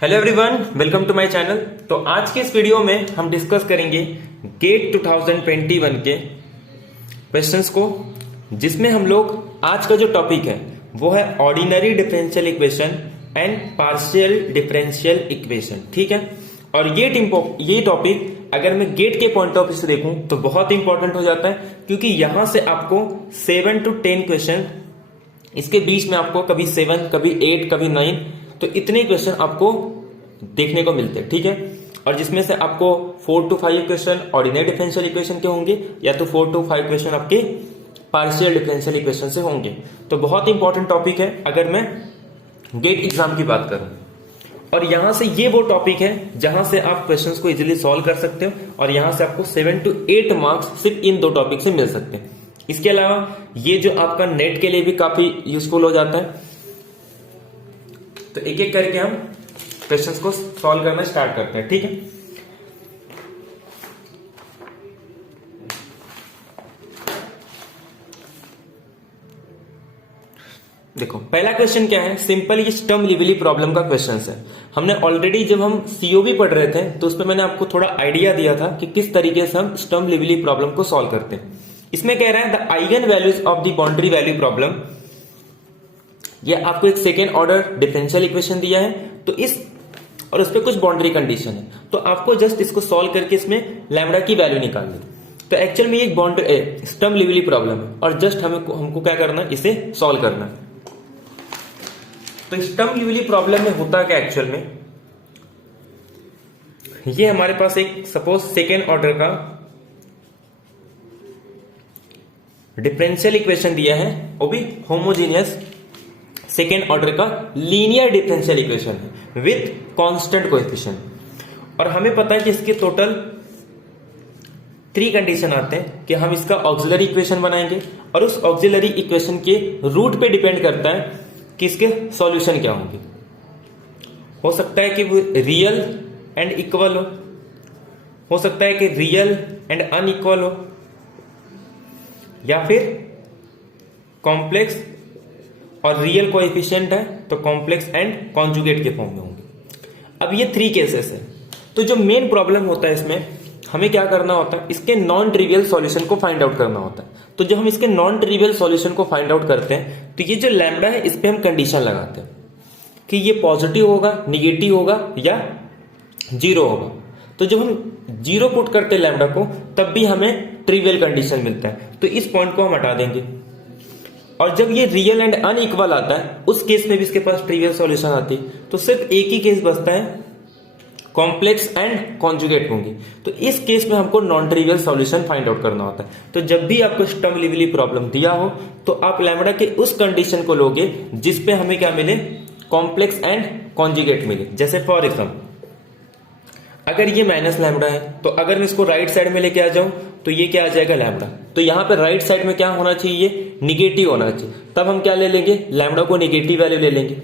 Hello everyone, welcome to my channel. तो आज के इस वीडियो में हम डिस्कस करेंगे गेट 2021 के क्वेश्चंस को, जिसमें हम लोग आज का जो टॉपिक है वो है ordinary differential equation and partial differential equation. ठीक है, और ये टॉपिक अगर मैं गेट के पॉइंट ऑफ व्यू से देखूं तो बहुत इंपॉर्टेंट हो जाता है, क्योंकि यहां से आपको 7 to 10 क्वेश्चन, इसके बीच में आपको कभी 7, कभी 8, कभी 9, तो इतने क्वेश्चन आपको देखने को मिलते हैं। ठीक है, और जिसमें से आपको 4 to 5 question ordinary differential equation के होंगे, या तो 4 to 5 क्वेश्चन आपके पार्शियल डिफरेंशियल इक्वेशन से होंगे। तो बहुत इंपॉर्टेंट टॉपिक है अगर मैं गेट एग्जाम की बात करूं। और यहां से ये वो टॉपिक है जहां से आप क्वेश्चंस को इजीली सॉल्व कर सकते हो, और यहां से आपको 7 to 8 मार्क्स सिर्फ इन दो टॉपिक से मिल सकते हैं। इसके अलावा ये जो आपका नेट के लिए भी काफी यूजफुल हो जाता है। तो एक एक करके हम क्वेश्चंस को सॉल्व करना स्टार्ट करते हैं। ठीक है, देखो पहला क्वेश्चन क्या है। सिंपल ये स्टर्म लिवली प्रॉब्लम का क्वेश्चन है। हमने ऑलरेडी जब हम सीओबी पढ़ रहे थे तो उसमें मैंने आपको थोड़ा आइडिया दिया था कि किस तरीके से हम स्टर्म लिवली प्रॉब्लम को सॉल्व करते हैं। इसमें कह रहा है the eigen values of the boundary value problem. ये आपको एक सेकेंड ऑर्डर डिफरेंशियल इक्वेशन दिया है, तो इस और उस पर कुछ बाउंड्री कंडीशन है, तो आपको जस्ट इसको सॉल्व करके इसमें लैम्बडा की वैल्यू निकालनी। तो एक्चुअल में ये एक बाउंड्री स्टर्म लिवली प्रॉब्लम है, और जस्ट हमको क्या करना है, इसे सॉल्व करना है। तो स्टर्म लिवली प्रॉब्लम में होता क्या एक्चुअल में, ये हमारे पास एक सपोज सेकेंड ऑर्डर का डिफरेंशियल इक्वेशन दिया है, वो भी होमोजीनियस सेकेंड ऑर्डर का लीनियर डिफरेंशियल इक्वेशन है विथ कांस्टेंट कोएफिशिएंट। और हमें पता है कि इसके टोटल 3 कंडीशन आते हैं कि हम इसका ऑक्सिलरी इक्वेशन बनाएंगे, और उस ऑक्सिलरी इक्वेशन के रूट पे डिपेंड करता है कि इसके सॉल्यूशन क्या होंगे। हो सकता है कि वो रियल एंड इक्वल हो सकता है कि रियल एंड अनइक्वल हो, या फिर कॉम्प्लेक्स और रियल कोएफिशिएंट है तो कॉम्प्लेक्स एंड कॉन्जुगेट के फॉर्म में होंगे। अब ये 3 केसेस है। तो जो मेन प्रॉब्लम होता है इसमें हमें क्या करना होता है, इसके नॉन ट्रिवियल सॉल्यूशन को फाइंड आउट करना होता है। तो जब हम इसके नॉन ट्रिवियल सॉल्यूशन को फाइंड आउट करते हैं तो ये जो लैम्बडा है इस पे हम कंडीशन लगाते हैं कि ये पॉजिटिव होगा, निगेटिव होगा या 0 होगा। तो जब हम 0 पुट करते हैं लैम्बडा को, तब भी हमें ट्रिवियल कंडीशन मिलता है, तो इस पॉइंट को हम हटा देंगे। और जब ये रियल एंड अनइक्वल आता है, उस केस में भी इसके पास ट्रिवियल सॉल्यूशन आती है, तो सिर्फ एक ही केस बचता है, कॉम्प्लेक्स एंड कॉन्जुगेट होंगे। तो इस केस में हमको non trivial solution find out करना होता है। तो जब भी आपको स्टर्म लिवली प्रॉब्लम दिया हो तो आप लैम्बडा के उस कंडीशन को लोगे जिसपे हमें क्या मिले, कॉम्प्लेक्स एंड कॉन्जुगेट मिले। जैसे फॉर एग्जाम्पल अगर ये माइनस लैम्बडा है, तो अगर मैं इसको राइट साइड में लेके आ जाऊं तो ये क्या आ जाएगा, लैम्बडा। तो यहां पर राइट साइड में क्या होना चाहिए, निगेटिव होना चाहिए। तब हम क्या ले लेंगे, लैम्बडा को निगेटिव वैल्यू ले लेंगे।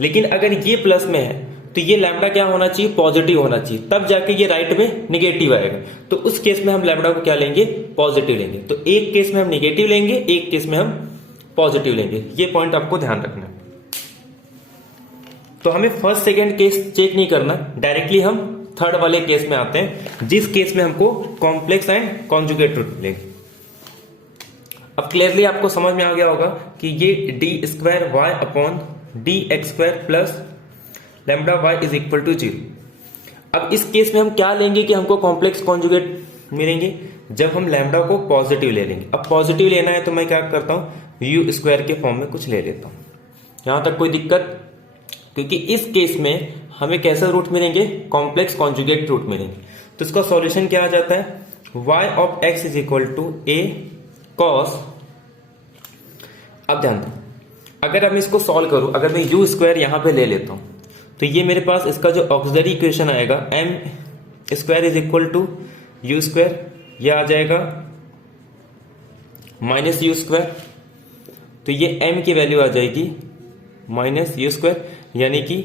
लेकिन अगर ये प्लस में है तो ये लैम्बडा क्या होना चाहिए, पॉजिटिव होना चाहिए, तब जाके ये राइट में निगेटिव आएगा। तो उस केस में हम लैम्बडा को क्या लेंगे, पॉजिटिव लेंगे। तो एक केस में हम निगेटिव लेंगे, एक केस में हम पॉजिटिव लेंगे। ये पॉइंट आपको ध्यान रखना है। तो हमें फर्स्ट सेकेंड केस चेक नहीं करना, डायरेक्टली हम थर्ड वाले केस में आते हैं, जिस केस में हमको कॉम्प्लेक्स एंड कॉन्जुगेट रूट मिलेंगे। अब क्लियरली आपको समझ में आ गया होगा कि ये d² y upon dx² plus lambda y is equal to 0। अब इस केस में हम क्या लेंगे कि हमको कॉम्प्लेक्स कॉन्जुगेट मिलेंगे, जब हम लैम्बडा को पॉजिटिव ले लेंगे। अब पॉजिटिव लेना है तो मैं क्या करता हूं, u² के फॉर्म में कुछ ले लेता हूं। यहां तक कोई दिक्कत, क्योंकि इस केस में हमें कैसे रूट मिलेंगे, कॉम्प्लेक्स कॉन्जुगेट रूट मिलेंगे। तो इसका सॉल्यूशन क्या आ जाता है, y of x is equal to a cos। अब ध्यान दें, अगर मैं इसको सॉल्व करूं, अगर मैं u² यहां पे ले लेता हूं, तो ये मेरे पास इसका जो ऑक्सिलरी इक्वेशन आएगा m² is equal to u², ये आ जाएगा माइनस u²। तो ये m की वैल्यू आ जाएगी माइनस u², यानी कि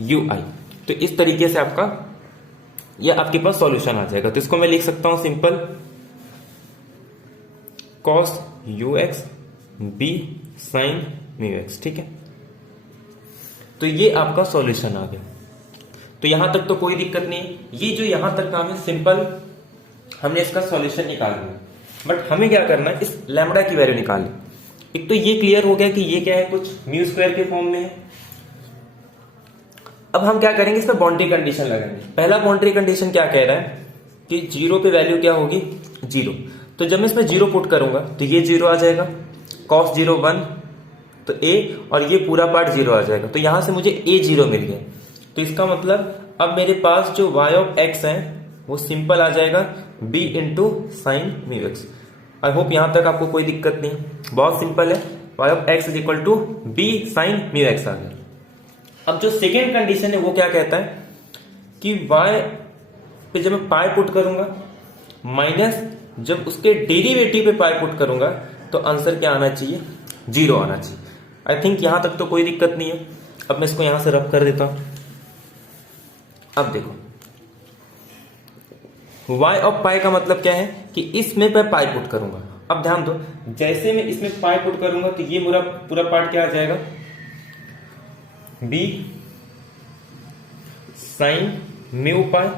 ui। तो इस तरीके से आपका यह आपके पास सॉल्यूशन आ जाएगा। तो इसको मैं लिख सकता हूं simple, cos ux b sin μx। ठीक है, तो ये आपका सॉल्यूशन आ गया। तो यहां तक तो कोई दिक्कत नहीं है। ये जो यहां तक काम है सिंपल, हमने इसका सॉल्यूशन निकालना है, बट हमें क्या करना है, इस लैम्बडा की वैल्यू निकालनी। एक तो ये क्लियर हो गया कि ये क्या है, कुछ म्यू स्क्वायर के फॉर्म में है। अब हम क्या करेंगे, इसमें बाउंड्री कंडीशन लगाएंगे। पहला बाउंड्री कंडीशन क्या कह रहा है कि 0 पे वैल्यू क्या होगी, 0। तो जब मैं इसमें 0 पुट करूंगा तो ये 0 आ जाएगा, cos 0 1, तो a, और ये पूरा पार्ट 0 आ जाएगा। तो यहां से मुझे a 0 मिल गया। तो इसका मतलब अब मेरे पास जो y ऑफ x है वो सिंपल आ जाएगा b into sine mu x. आई होप यहां तक आपको कोई दिक्कत नहीं, बहुत सिंपल है। y of x is equal to b sine mu x आ गया। अब जो सेकेंड कंडीशन है वो क्या कहता है कि y पे जब मैं पाई पुट करूंगा माइनस जब उसके डेरिवेटिव पे पाई पुट करूंगा तो आंसर क्या आना चाहिए, 0 आना चाहिए। आई थिंक यहां तक तो कोई दिक्कत नहीं है। अब मैं इसको यहां से रब कर देता हूं। अब देखो y ऑफ पाई का मतलब क्या है कि इसमें मैं पाई पुट करूंगा। अब ध्यान दो, जैसे मैं इसमें पाई पुट करूंगा तो ये पूरा पार्ट क्या आ जाएगा, b साइन म्यू पाई,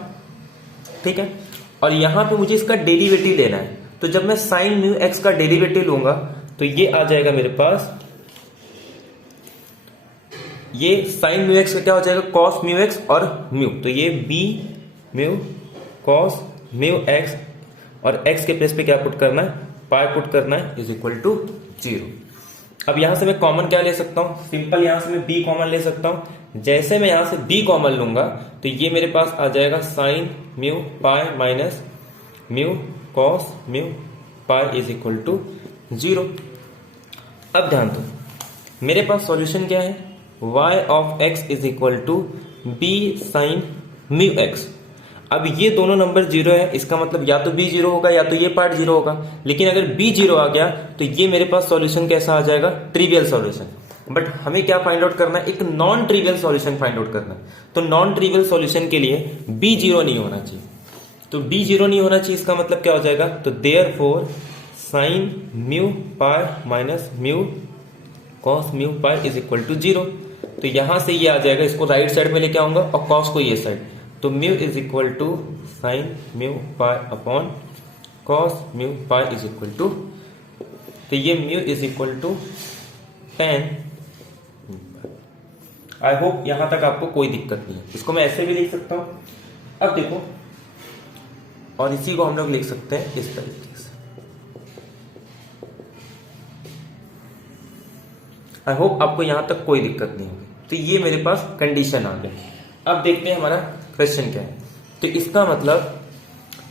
ठीक है। और यहां पे मुझे इसका डेरिवेटिव लेना है, तो जब मैं साइन म्यू एक्स का डेरिवेटिव लूंगा तो ये आ जाएगा मेरे पास, ये साइन म्यू एक्स का क्या हो जाएगा, कॉस म्यू एक्स और म्यू, तो ये b mu cos mu x, और एक्स के प्लेस पे क्या पुट करना है, पाई पुट करना है, इज इक्वल टू 0। अब यहां से मैं कॉमन क्या ले सकता हूं, सिंपल यहां से मैं b कॉमन ले सकता हूं। जैसे मैं यहां से b कॉमन लूंगा तो ये मेरे पास आ जाएगा sine mu pi minus mu cos mu pi is equal to 0। अब ध्यान दो, मेरे पास सॉल्यूशन क्या है, y of x is equal to b sine mu x. अब ये दोनों नंबर 0 है, इसका मतलब या तो b 0 होगा या तो ये पार्ट 0 होगा। लेकिन अगर b 0 आ गया तो ये मेरे पास सॉल्यूशन कैसा आ जाएगा, ट्रिवियल सॉल्यूशन। बट हमें क्या फाइंड आउट करना है, एक non trivial solution find out करना है। तो नॉन ट्रिवियल सॉल्यूशन के लिए b 0 नहीं होना चाहिए। तो b 0 नहीं होना चाहिए, इसका मतलब क्या हो जाएगा, तो therefore sine mu pi minus mu cos mu pi is equal to 0। तो यहां से ये आ जाएगा, इसको राइट साइड में लेके आऊंगा और कॉस को ये साइड, तो mu is equal to sine mu pi upon cos mu pi is equal to, तो ये mu is equal to 10। I hope यहां तक आपको कोई दिक्कत नहीं है। इसको मैं ऐसे भी लिख सकता हूं। अब देखो, और इसी को हम लोग लिख सकते हैं इस तरीके से। आई होप आपको यहां तक कोई दिक्कत नहीं होगी। तो ये मेरे पास कंडीशन आ गई। अब देखते हैं हमारा क्वेश्चन क्या है। तो इसका मतलब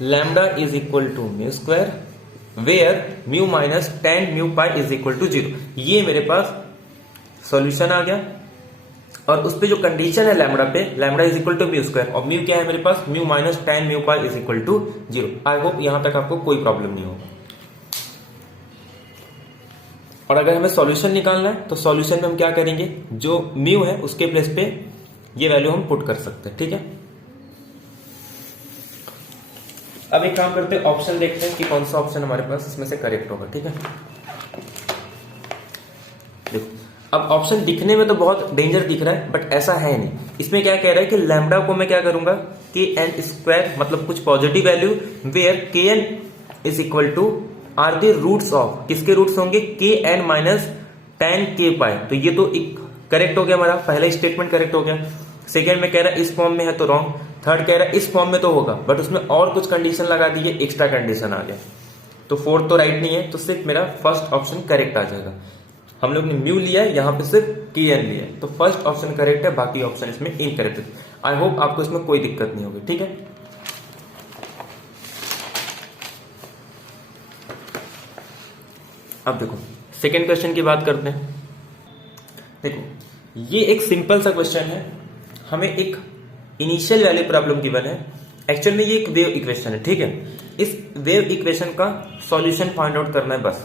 lambda is equal to mu square where mu minus ten mu pi is equal to 0। ये मेरे पास सॉल्यूशन आ गया। और उस पे जो कंडीशन है लैम्डा पे, lambda is equal to mu square, और म्यू क्या है मेरे पास, mu minus ten mu pi is equal to 0। I hope यहां तक आपको कोई प्रॉब्लम नहीं होगा। और अगर हमें सॉल्यूशन निकालना है तो सॉल्यूशन में हम क्या करेंगे, जो म्यू है उसके प्लेस पे ये वैल्यू हम पुट कर सकते हैं, ठीक है। अब एक काम करते हैं, ऑप्शन देखते हैं कि कौन सा ऑप्शन हमारे पास इसमें से करेक्ट होगा, ठीक है। देखो, अब ऑप्शन दिखने में तो बहुत डेंजर दिख रहा है, बट ऐसा है नहीं। इसमें क्या कह रहा है कि लैम्डा को मैं क्या करूंगा, के एन स्क्वायर, मतलब कुछ positive value, where k n is equal to are the roots of, किसके रूट्स होंगे, के एन माइनस टेन के पाई। तो ये तो एक करेक्ट हो गया, हमारा पहला स्टेटमेंट करेक्ट हो गया। सेकेंड में कह रहा है इस फॉर्म में है तो रॉन्ग। थर्ड कह रहा है इस फॉर्म में तो होगा, बट उसमें और कुछ कंडीशन लगा दी है, एक्स्ट्रा कंडीशन आ गया। तो फोर्थ तो राइट नहीं है, तो सिर्फ मेरा फर्स्ट ऑप्शन करेक्ट आ जाएगा। हम लोग ने म्यू लिया है, यहां पे सिर्फ के एन लिया है, तो फर्स्ट ऑप्शन करेक्ट है, बाकी ऑप्शन इसमें इनकरेक्ट है। आई होप आपको इसमें कोई दिक्कत नहीं होगी, ठीक है। अब देखो सेकेंड क्वेश्चन की बात करते हैं। देखो ये एक सिंपल सा क्वेश्चन है, हमें एक इनिशियल वैल्यू प्रॉब्लम गिवन है। एक्चुअल में ये एक वेव इक्वेशन है, ठीक है। इस वेव इक्वेशन का सॉल्यूशन फाइंड आउट करना है बस,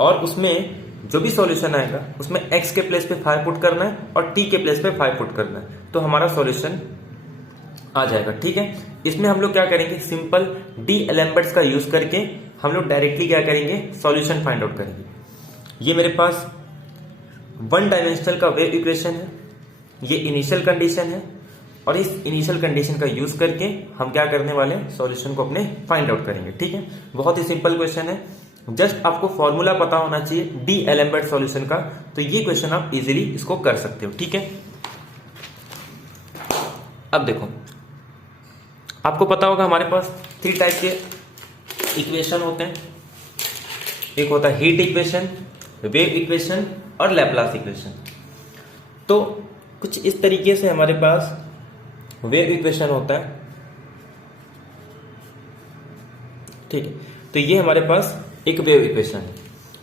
और उसमें जो भी सॉल्यूशन आएगा उसमें x के प्लेस पे 5 पुट करना है और t के प्लेस पे 5 पुट करना है, तो हमारा सॉल्यूशन आ जाएगा, ठीक है। इसमें हम लोग क्या करेंगे, सिंपल डी-एलेम्बर्ट्स का यूज करके हम लोग डायरेक्टली क्या करेंगे, सॉल्यूशन फाइंड आउट करेंगे। ये मेरे पास वन डायमेंशनल का वेव इक्वेशन है, ये इनिशियल कंडीशन है, और इस इनिशियल कंडीशन का यूज करके हम क्या करने वाले हैं, सॉल्यूशन को अपने फाइंड आउट करेंगे। ठीक है, बहुत ही सिंपल क्वेश्चन है, जस्ट आपको फॉर्मूला पता होना चाहिए डीएलेम्बर्ट सॉल्यूशन का, तो ये क्वेश्चन आप इजीली इसको कर सकते हो। ठीक है, अब देखो आपको पता होगा हमारे पास 3 टाइप के इक्वेशन होते हैं, एक होता है हीट इक्वेशन, वेव इक्वेशन और लैप्लास इक्वेशन। तो कुछ इस तरीके से हमारे पास वेव इक्वेशन होता है। ठीक है, तो ये हमारे पास एक वेव इक्वेशन है,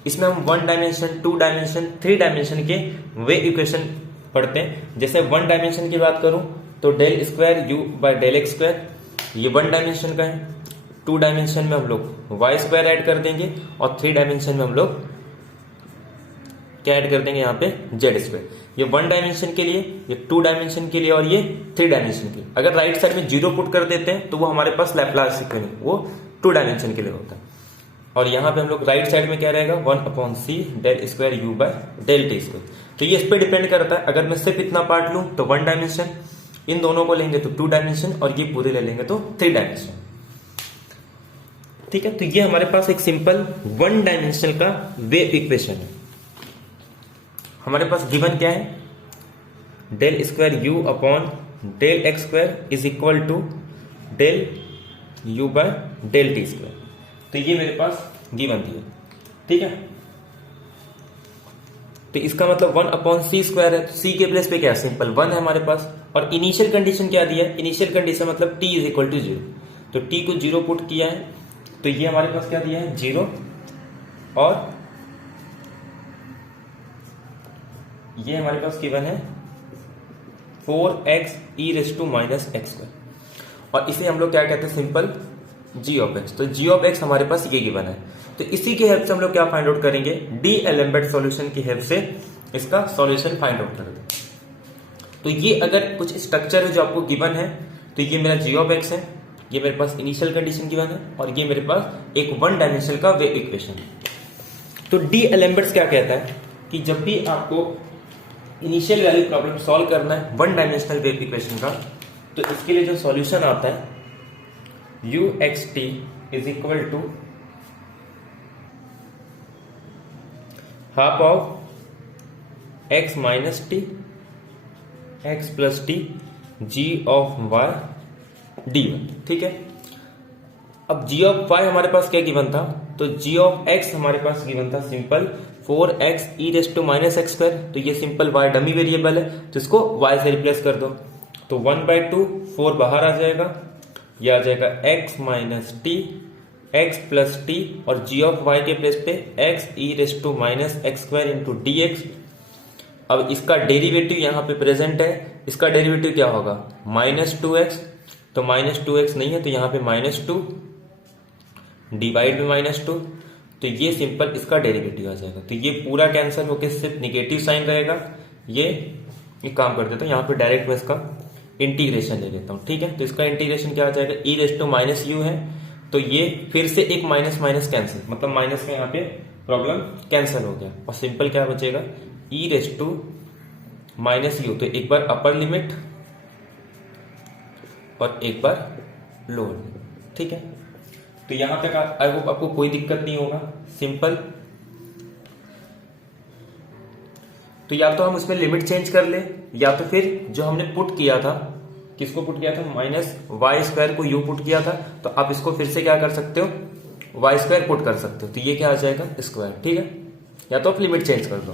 इसमें हम 1 डायमेंशन, 2 डायमेंशन, 3 डायमेंशन के वेव इक्वेशन पढ़ते हैं। जैसे 1 डायमेंशन की बात करूं तो del square u by del x square, ये 1 डायमेंशन का है। 2 डायमेंशन में हम लोग वाई स्क्वायर ऐड कर देंगे और 3 डायमेंशन में हम लोग क्या ऐड कर देंगे, यहाँ पे जेड स्क्वायर। ये 1 डायमेंशन के लिए, ये 2 डायमेंशन के लिए और ये 3 डायमेंशन के लिए। अगर राइट साइड में 0 पुट कर देते हैं तो वो हमारे पास लैप्लास इक्वेशन, वो 2 डायमेंशन के लिए होता है। और यहाँ पे हम लोग राइट साइड में क्या रहेगा, 1/c del square u by del t square. तो ये इस पे डिपेंड करता है, अगर मैं सिर्फ इतना पार्ट लूं तो 1 डायमेंशन, इन दोनों को लेंगे तो 2 डायमेंशन और ये पूरे ले लेंगे तो 3 डायमेंशन। ठीक है, तो ये हमारे पास एक सिंपल 1 डायमेंशन का वेव इक्वेशन है। हमारे पास गिवन क्या है, del square u upon del x square is equal to del u by del t square. तो ये मेरे पास गिवन दिया। ठीक है, तो इसका मतलब 1/c स्क्वायर है, तो c के प्लेस पे क्या है, सिंपल 1 है हमारे पास। और इनिशियल कंडीशन क्या दिया है, इनिशियल कंडीशन मतलब t इज इक्वल टू 0, तो t को 0 पुट किया है, तो ये हमारे पास क्या दिया है 0, और ये हमारे पास गिवन है 4x e raise to minus x square, और इसे हम लोग क्या कहते हैं, सिंपल g ऑफ x। तो g ऑफ x हमारे पास ये गिवन है। तो इसी के हेल्प से हम लोग क्या फाइंड आउट करेंगे, डीएलेम्बर्ट सॉल्यूशन की हेल्प से इसका सॉल्यूशन फाइंड आउट करेंगे। तो ये अगर कुछ स्ट्रक्चर है जो आपको गिवन है, तो ये मेरा g ऑफ x है, ये मेरे पास इनिशियल कंडीशन गिवन है, और ये मेरे पास एक 1 डायमेंशन का वेव इक्वेशन है। तो डीएलेम्बर्ट क्या कहता है कि जब भी आपको इनिशियल वैल्यू प्रॉब्लम सॉल्व करना है 1 डायमेंशनल वेव इक्वेशन का, तो इसके लिए जो सॉल्यूशन आता है u x t is equal to half of x minus t x plus t g of y dy। ठीक है, अब g ऑफ y हमारे पास क्या गिवन था, तो g ऑफ x हमारे पास गिवन था simple 4x e raise to minus x square. तो ये सिंपल y डमी वेरिएबल है, तो इसको y से रिप्लेस कर दो, तो 1/2 4 बाहर आ जाएगा, ये आ जाएगा x minus t x plus t, और g ऑफ y के प्लेस पे x e raise to minus x square into d x. अब इसका डेरिवेटिव यहाँ पे प्रेजेंट है, इसका डेरिवेटिव क्या होगा, -2x, तो -2x नहीं है तो यहाँ पे -2 डिवाइड में -2, तो ये सिंपल इसका डेरिवेटिव आ जाएगा। तो ये पूरा कैंसिल होकर सिर्फ निगेटिव साइन रहेगा। ये एक काम कर देता हूँ, यहाँ पे डायरेक्ट मैं इसका इंटीग्रेशन ले लेता हूँ। ठीक है, तो इसका इंटीग्रेशन क्या आ जाएगा, e raise to minus u है, तो ये फिर से एक माइनस माइनस कैंसिल, मतलब माइनस का यहाँ पे प्रॉब्लम कैंसिल हो गया, और सिंपल क्या बचेगा, e raise to minus u. तो एक बार अपर लिमिट और एक बार लोअर लिमिट। ठीक है, तो यहां तक आई होप आपको कोई दिक्कत नहीं होगा, सिंपल। तो या तो हम उसमें लिमिट चेंज कर ले, या तो फिर जो हमने पुट किया था, किसको पुट किया था, माइनस वाई स्क्वायर को यू पुट किया था, तो आप इसको फिर से क्या कर सकते हो, वाई स्क्वायर पुट कर सकते हो, तो ये क्या आ जाएगा स्क्वायर। ठीक है, या तो आप लिमिट चेंज कर दो।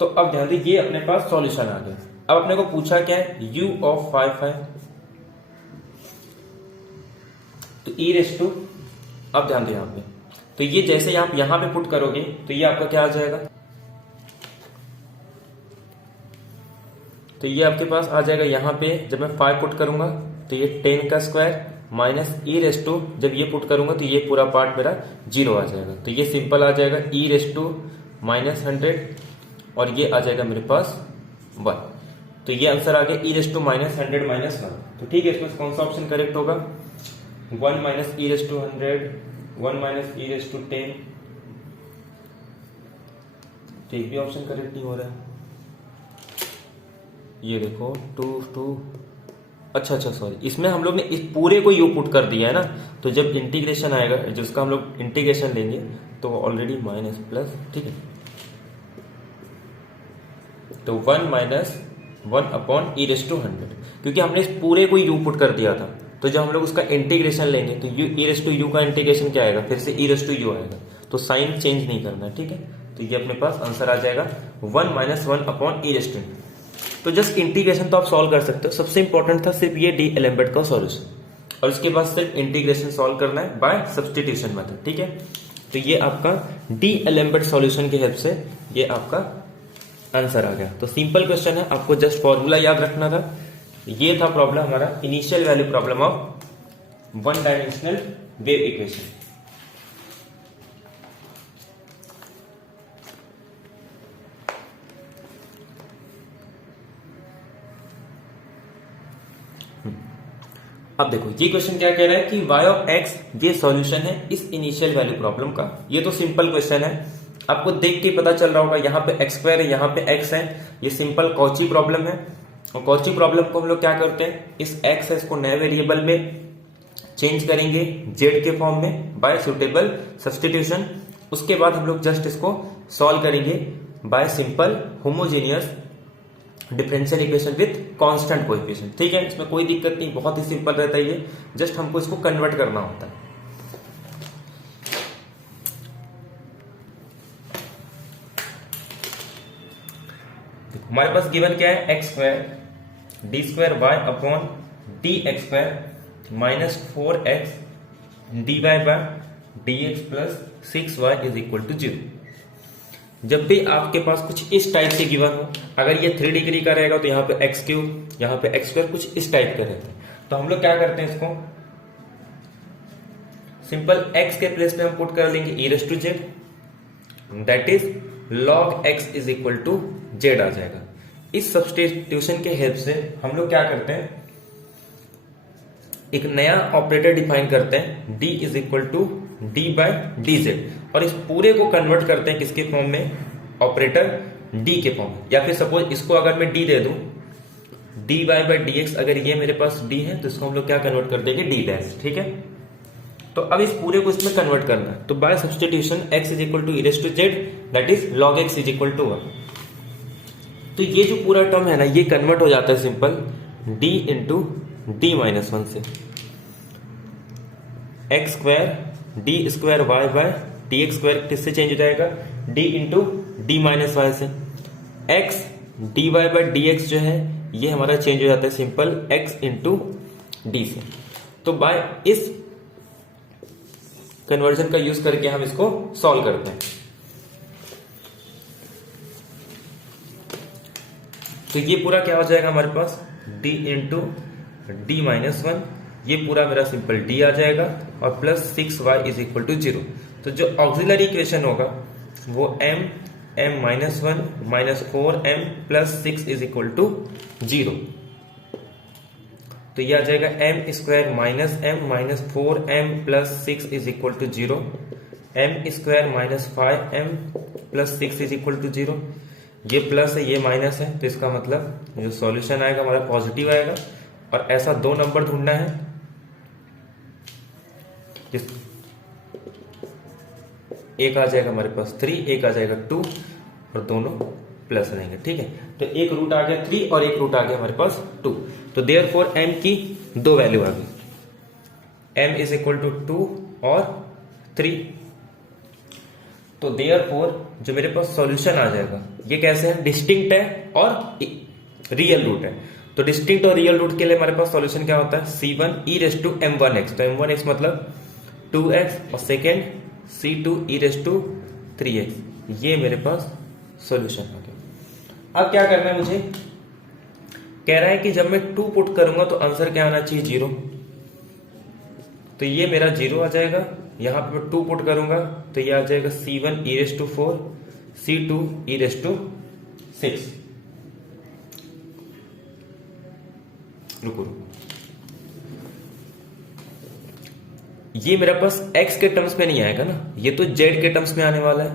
तो अब ध्यान दीजिए, ये अपने पास सॉल्यूशन आ गया। अब अपने को पूछा क्या है, u ऑफ 5 है, तो e रेज़ टू, अब ध्यान दो यहाँ पे, तो ये जैसे आप यहां पे पुट करोगे तो ये आपका क्या आ जाएगा, तो ये आपके पास आ जाएगा यहाँ पे, जब मैं 5 पुट करूंगा तो ये 10 का square minus e raise to, जब ये पुट करूंगा तो ये पूरा पार्ट मेरा 0 आ जाएगा, तो ये सिंपल आ जाएगा e रेज़ टू माइनस 100, और ये आ जाएगा मेरे पास 1। तो ये आंसर आ गया e raise to minus 100 minus 1। तो ठीक है, इसमें कौन सा ऑप्शन करेक्ट होगा, 1 minus e raise to 100, 1 minus e raise to 10। तो एक भी ऑप्शन करेक्ट नहीं हो रहा है। ये देखो 2 अच्छा सॉरी, इसमें हम लोग ने इस पूरे को यू पुट कर दिया है ना, तो जब इंटीग्रेशन आएगा जिसका हम लोग इंटीग्रेशन लेंगे तो ऑलरेडी माइनस प्लस, ठीक है। तो 1 minus 1 upon e raise to 100, क्योंकि हमने इस पूरे को यू पुट कर दिया था, तो जब हम लोग उसका इंटीग्रेशन लेंगे तो u e raise to u का इंटीग्रेशन क्या आएगा, फिर से ई रेस टू यू आएगा, तो साइन चेंज नहीं करना है, ठीक है। तो ये अपने पास आंसर आ जाएगा 1 minus 1 upon e raise to. तो जस्ट इंटीग्रेशन तो आप सॉल्व कर सकते हो, सबसे इंपॉर्टेंट था सिर्फ ये डीएलेम्बर्ट का सॉल्यूशन, और इसके बाद सिर्फ इंटीग्रेशन सॉल्व करना है बाय सब्स्टिट्यूशन मेथड, ठीक है। तो ये आपका डीएलेम्बर्ट सॉल्यूशन की हेल्प से ये आपका आंसर आ गया। तो सिंपल क्वेश्चन है, आपको जस्ट फॉर्मूला याद रखना था। ये था प्रॉब्लम हमारा initial value problem of one dimensional wave equation. अब देखो ये क्वेश्चन क्या कह रहा है कि y ऑफ x ये सॉल्यूशन है इस इनिशियल वैल्यू प्रॉब्लम का। ये तो सिंपल क्वेश्चन है, आपको देख के पता चल रहा होगा, यहाँ पे x स्क्वायर है, यहाँ पे x है, ये सिंपल कॉची प्रॉब्लम है। और कॉची प्रॉब्लम को हम लोग क्या करते हैं, इस x है इसको नए वेरिएबल में चेंज करेंगे z के फॉर्म में बाय सुटेबल सब्स्टिट्यूशन। उसके बाद हम लोग जस्ट इसको सॉल्व करेंगे bye simple homogeneous differential equation with constant coefficient, ठीक है। इसमें कोई दिक्कत नहीं, बहुत ही सिंपल रहता है ये, जस्ट हमको इसको कन्वर्ट करना होता है। हमारे पास गिवन क्या है, x square d square y upon d x square minus 4x d y by d x plus 6y is equal to 0। जब भी आपके पास कुछ इस टाइप से गिवन हो, अगर ये 3 डिग्री का रहेगा तो यहाँ पे एक्स क्यूब, यहाँ पे एक्स स्क्वायर, कुछ इस टाइप का रहता है, तो हम लोग क्या करते हैं, इसको सिंपल x के प्लेस पे हम पुट कर लेंगे e raise to z, that is log x is equal to z आ जाएगा। इस सब्स्टिट्यूशन के हेल्प से हम लोग क्या करते हैं, एक नया ऑपरेटर डिफाइन करते हैं d is equal to d by d z, और इस पूरे को कन्वर्ट करते हैं किसके फॉर्म में, ऑपरेटर d के फॉर्म में। या फिर सपोज इसको अगर मैं d दे दूं, dy बाई डी एक्स, अगर ये मेरे पास d है तो इसको हम लोग क्या कन्वर्ट कर देंगे d डैश, ठीक है। तो अब इस पूरे को इसमें कन्वर्ट करना है, तो by substitution x is equal to e raise to z that is log x is equal to 1। तो ये जो पूरा टर्म है ना, ये कन्वर्ट हो जाता है simple d into d minus 1 से, x square d square y by d x square किससे चेंज हो जाएगा, d into d minus y से, x d y by d x जो है ये हमारा चेंज हो जाता है सिंपल x इंटू डी से। तो बाय इस कन्वर्जन का यूज करके हम इसको सॉल्व करते हैं। तो ये पूरा क्या हो जाएगा हमारे पास, d इंटू डी माइनस 1, ये पूरा मेरा सिंपल d आ जाएगा, और plus 6y is equal to 0। तो जो ऑक्सिलरी इक्वेशन होगा वो m minus 1 minus 4m plus 6 is equal to 0। तो ये आ जाएगा m square minus m minus 4m plus 6 is equal to 0, m square minus 5m plus 6 is equal to 0। ये plus है, ये माइनस है, तो इसका मतलब जो सॉल्यूशन आएगा हमारा पॉजिटिव आएगा। और ऐसा दो नंबर ढूंढना है जिस एक आ जाएगा हमारे पास 3, एक आ जाएगा 2, और दोनों प्लस रहेंगे, ठीक है। तो एक रूट आ गया 3 और एक रूट आ गया हमारे पास 2। तो देयरफॉर m की दो वैल्यू आ गई, m इज इक्वल टू 2 और 3। तो देयरफॉर जो मेरे पास सॉल्यूशन आ जाएगा ये कैसे है, डिस्टिंक्ट है और रियल रूट है। तो डिस्टिंक्ट और रियल रूट के लिए हमारे पास सॉल्यूशन क्या होता है, c1 e raise to m1x, तो m1x मतलब 2x, और second c2 e raise to 3x, ये मेरे पास सॉल्यूशन आ गया। अब क्या करना है मुझे, कह रहा है कि जब मैं 2 पुट करूंगा तो आंसर क्या आना चाहिए, 0। तो ये मेरा 0 आ जाएगा, यहां पे मैं 2 पुट करूंगा तो ये आ जाएगा c1 e raise to 4, c2 e raise to 6। रुको, ये मेरे पास x के टर्म्स में नहीं आएगा ना, ये तो z के टर्म्स में आने वाला है।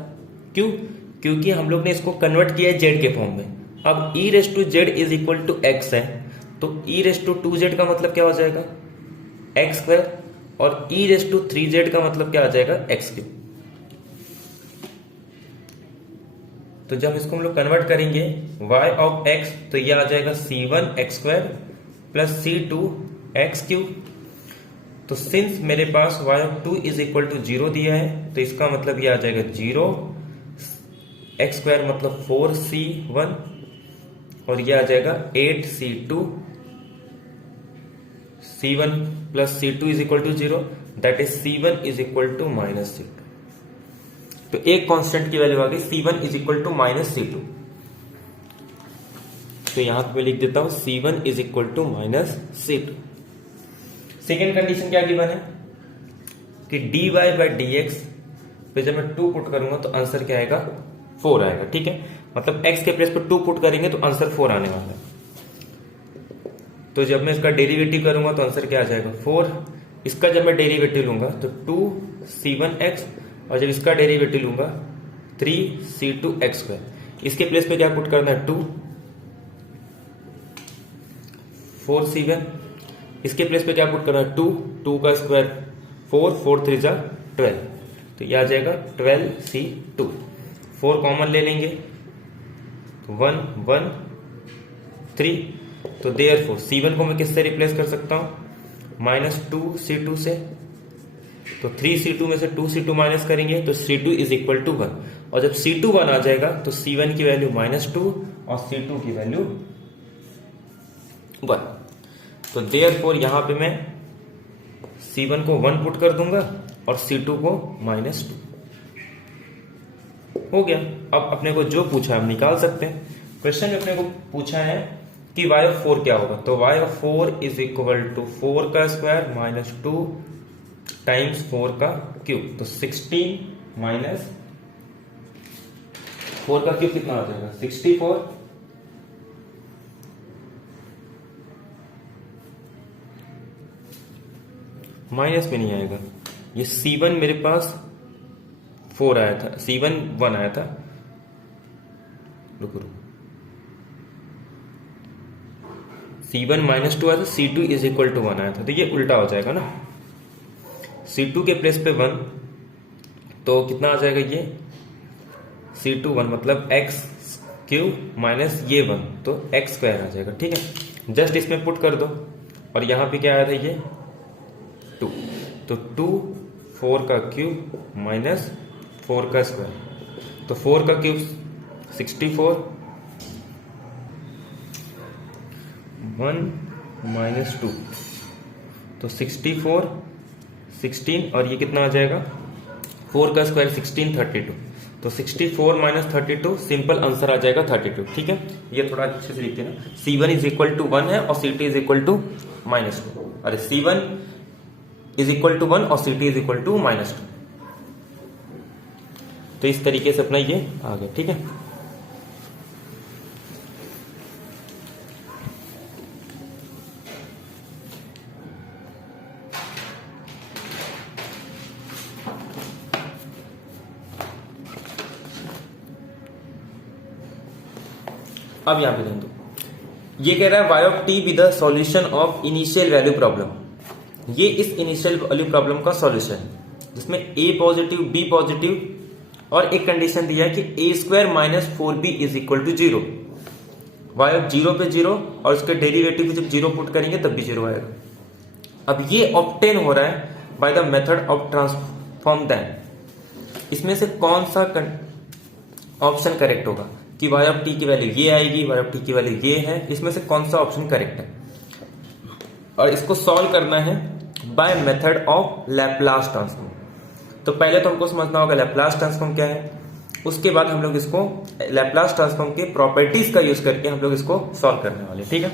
क्यों, क्योंकि हम लोग ने इसको कन्वर्ट किया है z के फॉर्म में, अब e raise to z is equal to x है, तो e रेस टू 2z का मतलब क्या हो जाएगा एक्स स्क्वायर, और e रेस टू 3z का मतलब क्या आ जाएगा एक्स क्यूब। तो जब इसको हम लोग कन्वर्ट करेंगे y ऑफ x, तो ये आ जाएगा c1 x square plus c2 x cube. तो सिंस मेरे पास y of 2 is equal to 0 दिया है, तो इसका मतलब ये आ जाएगा 0 एक्स स्क्वायर मतलब 4c1, और ये आ जाएगा 8c2, c1 plus c2 is equal to 0, that is c1 is equal to minus c2। तो एक कांस्टेंट की वैल्यू आ गई c1 is equal to minus c2। तो यहां पे लिख देता हूं c1 is equal to minus c2। Second condition क्या गिवन है कि dy बाई dx पे जब मैं 2 पुट करूंगा तो आंसर क्या आएगा 4 आएगा। ठीक है, मतलब x के प्लेस पर 2 पुट करेंगे तो आंसर 4 आने वाला है। तो जब मैं इसका डेरिवेटिव करूंगा तो आंसर क्या आ जाएगा 4। इसका जब मैं डेरिवेटिव लूंगा तो 2c1x, और जब इसका डेरिवेटिव लूंगा 3c2x स्क्वायर। इसके प्लेस पे क्या पुट करना है 2, 4c1, इसके प्लेस पे क्या पुट करना है 2, 2 का स्क्वायर 4, 4 3 जा 12, तो ये आ जाएगा 12c2। 4 कॉमन ले लेंगे, 1 1 3, तो देयरफॉर c1 को मैं किससे रिप्लेस कर सकता हूं माइनस 2c2 से, तो 3c2 में से 2c2 माइनस करेंगे तो c2 इज इक्वल टू 1, और जब c2 1 आ जाएगा तो c1 की वैल्यू -2 और c2 की वैल्यू 1। तो देयरफॉर यहां पे मैं c1 को 1 पुट कर दूंगा और c2 को -2। हो गया। अब अपने को जो पूछा है हम निकाल सकते हैं। क्वेश्चन में अपने को पूछा है कि y ऑफ 4 क्या होगा, तो y of 4 is equal to 4 का स्क्वायर माइनस 2 टाइम्स 4 का क्यूब, तो 16 माइनस 4 का क्यूब कितना आ जाएगा 64, माइनस में नहीं आएगा। ये c1 मेरे पास 4 आया था, c1 1 आया था, रुको c1 -2 आया था, c2 इज इक्वल टू 1 आया था, तो ये उल्टा हो जाएगा ना। c2 के प्लेस पे 1, तो कितना आ जाएगा ये c2 1 मतलब x क्यूब माइनस ये 1, तो x स्क्वायर आ जाएगा। ठीक है, जस्ट इसमें पुट कर दो, और यहां पे क्या आया था ये 2, तो 2 4 का क्यूब माइनस 4 का स्क्वायर, तो 4 का क्यूब 64, 1 माइनस 2, तो 64 16, और ये कितना आ जाएगा 4 का स्क्वायर 16 32, तो 64 माइनस 32 सिंपल आंसर आ जाएगा 32। ठीक है, ये थोड़ा अच्छे से लिखते हैं ना। c1 इज इक्वल टू 1 है और c2 इज इक्वल टू -2, अरे c1 इज इक्वल टू 1 और c2 इज इक्वल टू -2, तो इस तरीके से अपना ये आ गया। ठीक है, अब यहां पे ध्यान दो, ये कह रहा है y of t be the solution of initial value problem. ये इस इनिशियल वैल्यू प्रॉब्लम का सॉल्यूशन है जिसमें a पॉजिटिव b पॉजिटिव और एक कंडीशन दिया है कि a square minus 4b is equal to 0। y of 0 पे 0 और उसके डेरिवेटिव जब 0 पुट करेंगे तब भी 0 आएगा। अब ये ऑब्टेन हो रहा है by the method of transform then. इसमें से कौन सा ऑप्शन करेक्ट होगा कि y ऑफ t की वैल्यू ये आएगी, y ऑफ t की वैल्यू ये है, इसमें से कौन सा ऑप्शन करेक्ट है। और इसको सॉल्व करना है by method of Laplace transform. तो पहले तो हमको समझना होगा लैप्लास ट्रांसफॉर्म क्या है, उसके बाद हम लोग इसको लैप्लास ट्रांसफॉर्म के प्रॉपर्टीज का यूज करके हम लोग इसको सॉल्व करने वाले। ठीक है,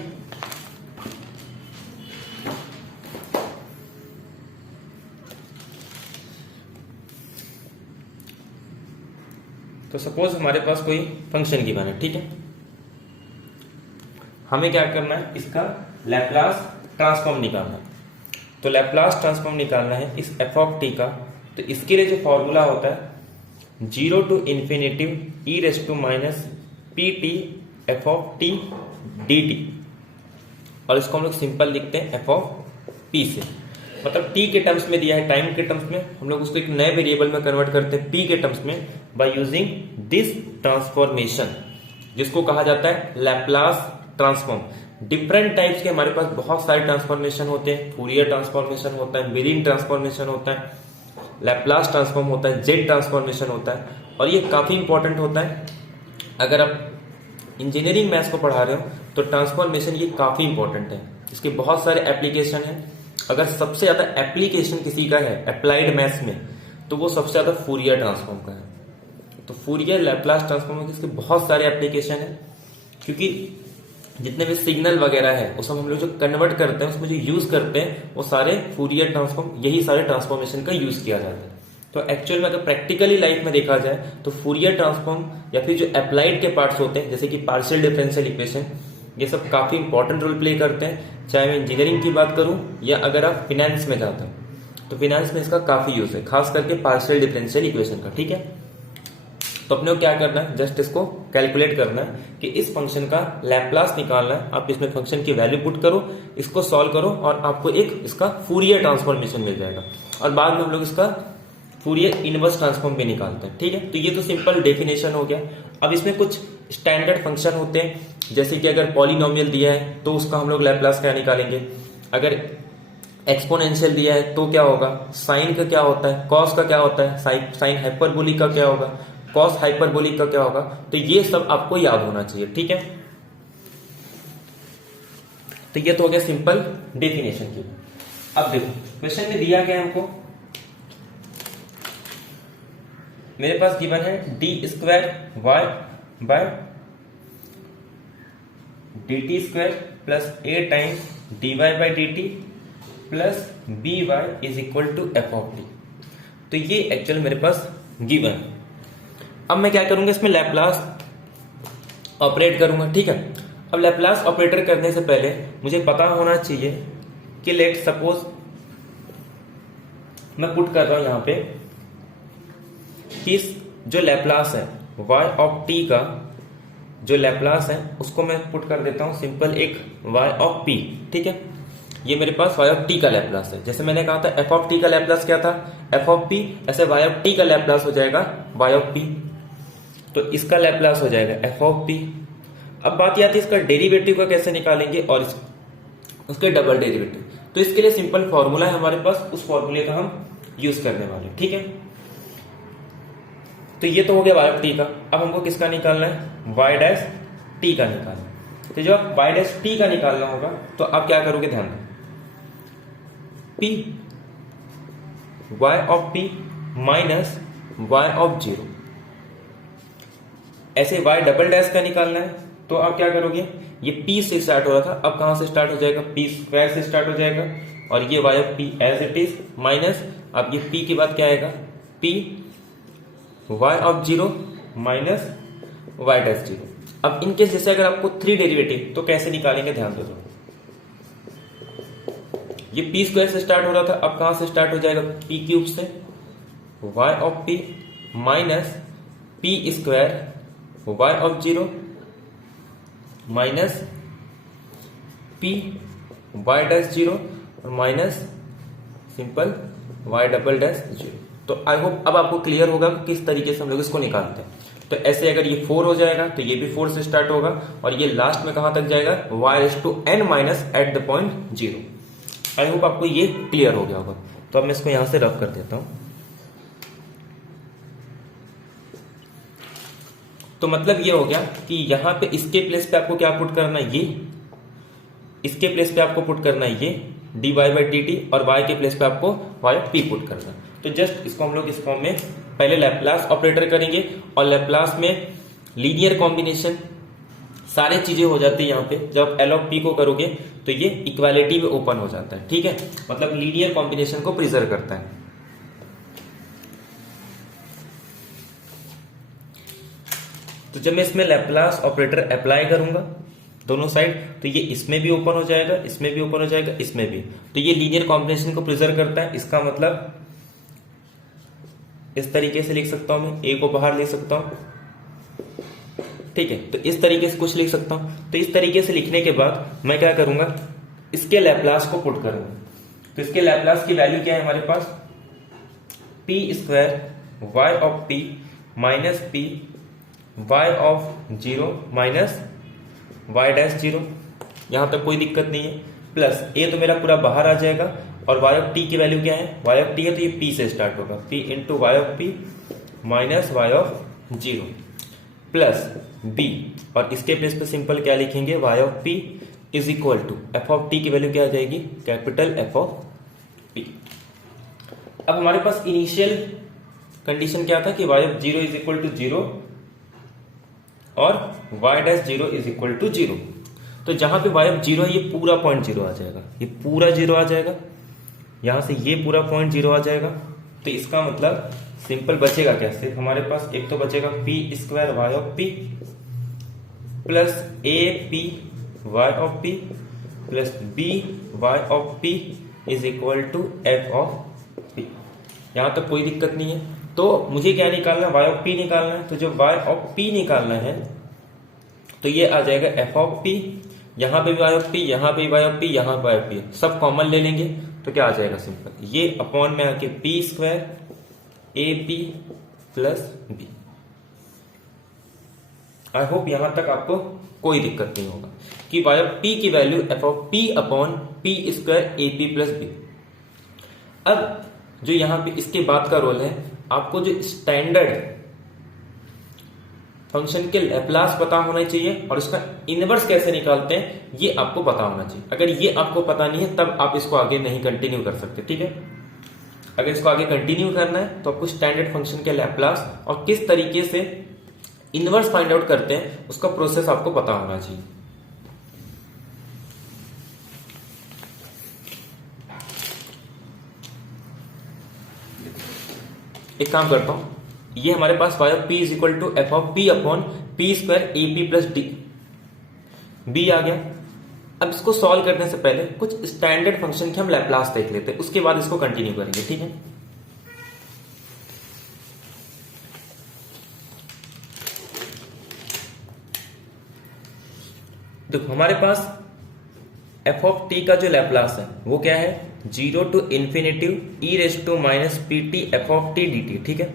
तो सपोज हमारे पास कोई फंक्शन गिवन है। ठीक है, हमें क्या करना है, इसका लैप्लास ट्रांसफॉर्म निकालना है। तो लैप्लास ट्रांसफॉर्म निकालना है इस एफ ऑफ टी का, तो इसके लिए जो फॉर्मूला होता है 0 to infinitive e raise to minus p t f of t d t, और इसको हम लोग सिंपल लिखते हैं एफ ऑफ पी से। मतलब टी के टर्म्स में दिया है, टाइम के टर्म्स में, हम लोग उसको एक नए वेरिएबल में कन्वर्ट करते हैं पी के टर्म्स में बाय यूजिंग दिस ट्रांसफॉर्मेशन, जिसको कहा जाता है लैप्लास ट्रांसफॉर्म। डिफरेंट टाइप्स के हमारे पास बहुत सारे ट्रांसफॉर्मेशन होते हैं। फूरियर ट्रांसफॉर्मेशन होता है, मिरिंग ट्रांसफॉर्मेशन होता है, लैप्लास ट्रांसफॉर्म होता है, जेड ट्रांसफॉर्मेशन होता है, और ये काफी इंपॉर्टेंट होता है। अगर आप इंजीनियरिंग मैथ्स को पढ़ा रहे हो तो ट्रांसफॉर्मेशन ये काफी इंपॉर्टेंट है। इसके बहुत सारे एप्लीकेशन हैं। अगर सबसे ज्यादा एप्लीकेशन किसी का है अप्लाइड मैथ्स में तो वो सबसे ज्यादा फूरियर ट्रांसफॉर्म का है। तो फूरियर लैप्लास ट्रांसफॉर्म के इसके बहुत सारे एप्लीकेशन है, क्योंकि जितने भी सिग्नल वगैरह है वो सब हम लोग जो कन्वर्ट करते हैं उसमें जो यूज करते हैं वो सारे फूरियर ट्रांसफॉर्म, यही सारे ट्रांसफॉर्मेशन का यूज किया जाता है। तो एक्चुअल में अगर प्रैक्टिकली लाइफ में देखा जाए तो फूरियर ट्रांसफॉर्म या फिर जो अप्लाइड के पार्ट्स होते हैं जैसे कि पार्शियल डिफरेंशियल इक्वेशन, ये सब काफी इंपॉर्टेंट रोल प्ले करते हैं। चाहे मैं इंजीनियरिंग की बात करूं या अगर आप फिनेंस में जाते हो तो फिनेंस में इसका काफी यूज है, खास करके पार्शियल डिफरेंशियल इक्वेशन का। ठीक है, तो अपने को क्या करना है, जस्ट इसको कैलकुलेट करना है कि इस फंक्शन का लैप्लास निकालना है। आप इसमें फंक्शन की वैल्यू पुट करो, इसको सॉल्व करो और आपको एक इसका फूरियर ट्रांसफॉर्मेशन मिल जाएगा, और बाद में हम लोग इसका फूरियर इनवर्स ट्रांसफॉर्म भी निकालते हैं। ठीक है, तो ये तो सिंपल डेफिनेशन हो गया। अब इसमें कुछ स्टैंडर्ड फंक्शन होते हैं, जैसे कि अगर पॉलिनोमियल दिया है तो उसका हम लोग लैप्लास क्या निकालेंगे, अगर एक्सपोनेंशियल दिया है तो क्या होगा, साइन का क्या होता है, कॉस का क्या होता है, साइन हाइपरबोलिक का क्या होगा, कॉस हाइपरबोलिक का क्या होगा। तो ये सब आपको याद होना चाहिए। ठीक है, तो ये तो हो गया सिंपल डेफिनेशन की। अब देखो क्वेश्चन में दिया गया हमको, मेरे पास गिवन है d square y by d t square plus a times d y by d t plus b y is equal to f of t. तो ये एक्चुअल मेरे पास गिवन है। अब मैं क्या करूंगा, इसमें लैप्लास ऑपरेट करूंगा। ठीक है, अब लैप्लास ऑपरेटर करने से पहले मुझे पता होना चाहिए कि लेट सपोज मैं पुट कर रहा हूं यहां पे कि जो लैप्लास है y ऑफ t का जो लैप्लास है उसको मैं पुट कर देता हूं सिंपल एक y ऑफ p। ठीक है, ये मेरे पास y ऑफ t का लैप्लास है। जैसे मैंने कहा था f ऑफ t का लैप्लास क्या था, f ऑफ p, ऐसे y ऑफ t का लैप्लास हो जाएगा y ऑफ p, तो इसका लैप्लास हो जाएगा f ऑफ p। अब बात आती है इसका डेरिवेटिव का कैसे निकालेंगे और उसके डबल डेरिवेटिव। तो इसके लिए सिंपल फॉर्मूला है हमारे पास, उस फॉर्मूले का हम यूज करने वाले। ठीक है, तो ये तो हो गया y ऑफ t का। अब हमको किसका निकालना है, y डैश t का निकालना है। तो जब y डैश t का निकालना होगा तो आप क्या करोगे, ध्यान दो, p y of p minus y of 0, ऐसे y डबल डैश का निकालना है तो आप क्या करोगे, ये p से स्टार्ट हो रहा था, अब कहां से स्टार्ट हो जाएगा, p स्क्वायर से स्टार्ट हो जाएगा, और ये y of p as it is minus, अब ये p के बाद क्या आएगा, p y of 0 minus y dash 0। अब इनके जैसे अगर आपको 3 डेरिवेटिव तो कैसे निकालेंगे, ध्यान दो। ये p स्क्वायर से स्टार्ट हो रहा था, अब कहां से स्टार्ट हो जाएगा, p क्यूब से, y of p minus p square y of 0 minus p y dash 0 minus simple y double dash 0। तो आई होप अब आपको क्लियर होगा कि किस तरीके से हम लोग इसको निकालते हैं। तो ऐसे अगर ये 4 हो जाएगा तो ये भी 4 से स्टार्ट होगा, और ये लास्ट में कहां तक जाएगा, y raise to n minus at the point 0। I hope आपको ये क्लियर हो गया होगा। तो अब मैं इसको यहां से रफ कर देता हूं। तो मतलब ये हो गया कि यहां पे इसके प्लेस पे आपको क्या पुट करना है, ये इसके प्लेस पे आपको पुट करना है ये dy बाई डी टी, और y के प्लेस पे आपको y ऑफ p पुट करना है। तो जस्ट इसको हम लोग इस फॉर्म में पहले लैप्लास ऑपरेटर करेंगे, और लैप्लास में लीनियर कॉम्बिनेशन सारे चीजें हो जाती है। यहाँ पे जब एल ऑफ पी को करोगे तो ये इक्वालिटी में ओपन हो जाता है। ठीक है, मतलब लीनियर कॉम्बिनेशन को प्रिजर्व करता है। तो जब मैं इसमें लैप्लास ऑपरेटर अप्लाई करूंगा दोनों साइड, तो ये इसमें भी ओपन हो जाएगा, इसमें भी ओपन हो जाएगा, इसमें भी। तो ये लीनियर कॉम्बिनेशन को प्रिजर्व करता है। इसका मतलब इस तरीके से लिख सकता हूं मैं, ए को बाहर ले सकता हूं, ठीक है, तो इस तरीके से कुछ लिख सकता हूं। तो इस तरीके से लिखने के बाद मैं क्या करूंगा, इसके लैप्लास को पुट करूंगा। तो इसके लैप्लास की वैल्यू क्या है हमारे पास, p square y of t minus p y of zero minus y dash zero, यहां तक कोई दिक्कत नहीं है। प्लस ए तो मेरा पूरा बाहर आ जाएगा, और वाई ऑफ टी की वैल्यू क्या है, वाई ऑफ टी है तो ये पी से स्टार्ट होगा, p into y of p minus y of zero plus b, और इसके प्लेस पे सिंपल क्या लिखेंगे, y of p is equal to f of t की वैल्यू क्या आ जाएगी, कैपिटल एफ ऑफ पी। अब हमारे पास इनिशियल कंडीशन क्या था कि y of zero is equal to zero और y dash zero is equal to zero. तो जहां पे वाई ऑफ जीरो है ये पूरा पॉइंट जीरो आ जाएगा, ये पूरा जीरो आ जाएगा, यहां से ये पूरा पॉइंट जीरो आ जाएगा। तो इसका मतलब सिंपल बचेगा कैसे, हमारे पास एक तो बचेगा p square y of p plus a p y of p plus b y of p is equal to f of p. यहां तक कोई दिक्कत नहीं है। तो मुझे क्या निकालना है, वाई ऑफ पी निकालना है। तो जो वाई ऑफ पी निकालना है तो ये आ जाएगा एफ ऑफ पी, यहां पे भी वाई ऑफ पी, यहां पे वाई ऑफ पी, यहां पे वाई ऑफ पी, सब कॉमन ले लेंगे तो क्या आ जाएगा सिंपल, ये अपॉन में आके p square a p plus b. I hope यहां तक आपको कोई दिक्कत नहीं होगा कि वाई ऑफ पी की value f of p upon p square a p plus b. अब जो यहां पे इसके बाद का रोल है, आपको जो स्टैंडर्ड फंक्शन के लैप्लास पता होना चाहिए और इसका इनवर्स कैसे निकालते हैं ये आपको पता होना चाहिए। अगर ये आपको पता नहीं है तब आप इसको आगे नहीं कंटिन्यू कर सकते, ठीक है। अगर इसको आगे कंटिन्यू करना है तो आपको स्टैंडर्ड फंक्शन के लैप्लास और किस तरीके से इनवर्स फाइंड आउट करते हैं उसका प्रोसेस आपको पता होना चाहिए। एक काम करता हूं, ये हमारे पास y of p is equal to f of p upon p square a p plus d b आ गया। अब इसको सॉल्व करने से पहले कुछ स्टैंडर्ड फंक्शन के हम लैप्लास देख लेते हैं, उसके बाद इसको कंटिन्यू करेंगे, ठीक है। देखो हमारे पास एफ ऑफ टी का जो लैप्लास है वो क्या है, zero to infinity e raise to minus p t f of t d t, ठीक है।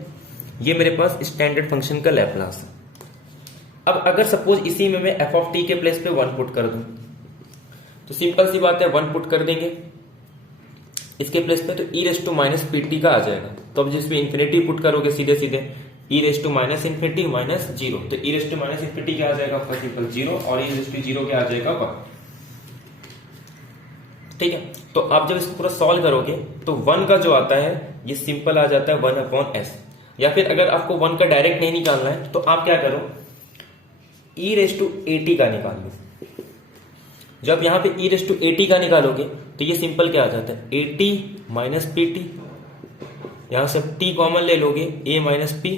ये मेरे पास स्टैंडर्ड फंक्शन का लैप्लास है। अब अगर सपोज इसी में मैं एफ ऑफ टी के प्लेस पे वन पुट कर दूं तो सिंपल सी बात है, वन पुट कर देंगे इसके प्लेस पे तो e raise to minus p t का आ जाएगा। तो अब जिसमें इन्फिनिटी पुट करोगे सीधे सीधे e raise to minus infinity minus zero, तो e raise to minus infinity क्या आ जाएगा आपका सिंपल जीरो, और ई रेस टू जीरो क्या आ जाएगा वन, ठीक है। तो आप जब इसको पूरा सॉल्व करोगे तो वन का जो आता है ये सिंपल आ जाता है वन अपॉन एस, या फिर अगर आपको वन का डायरेक्ट नहीं निकालना है तो आप क्या करो, ई रेस टू ए टी का निकाल लो। जब यहां पे ई रेस टू ए टी का निकालोगे तो ये सिंपल क्या आ जाता है, A T minus p T, यहां से टी कॉमन ले लोगे ए माइनस पी।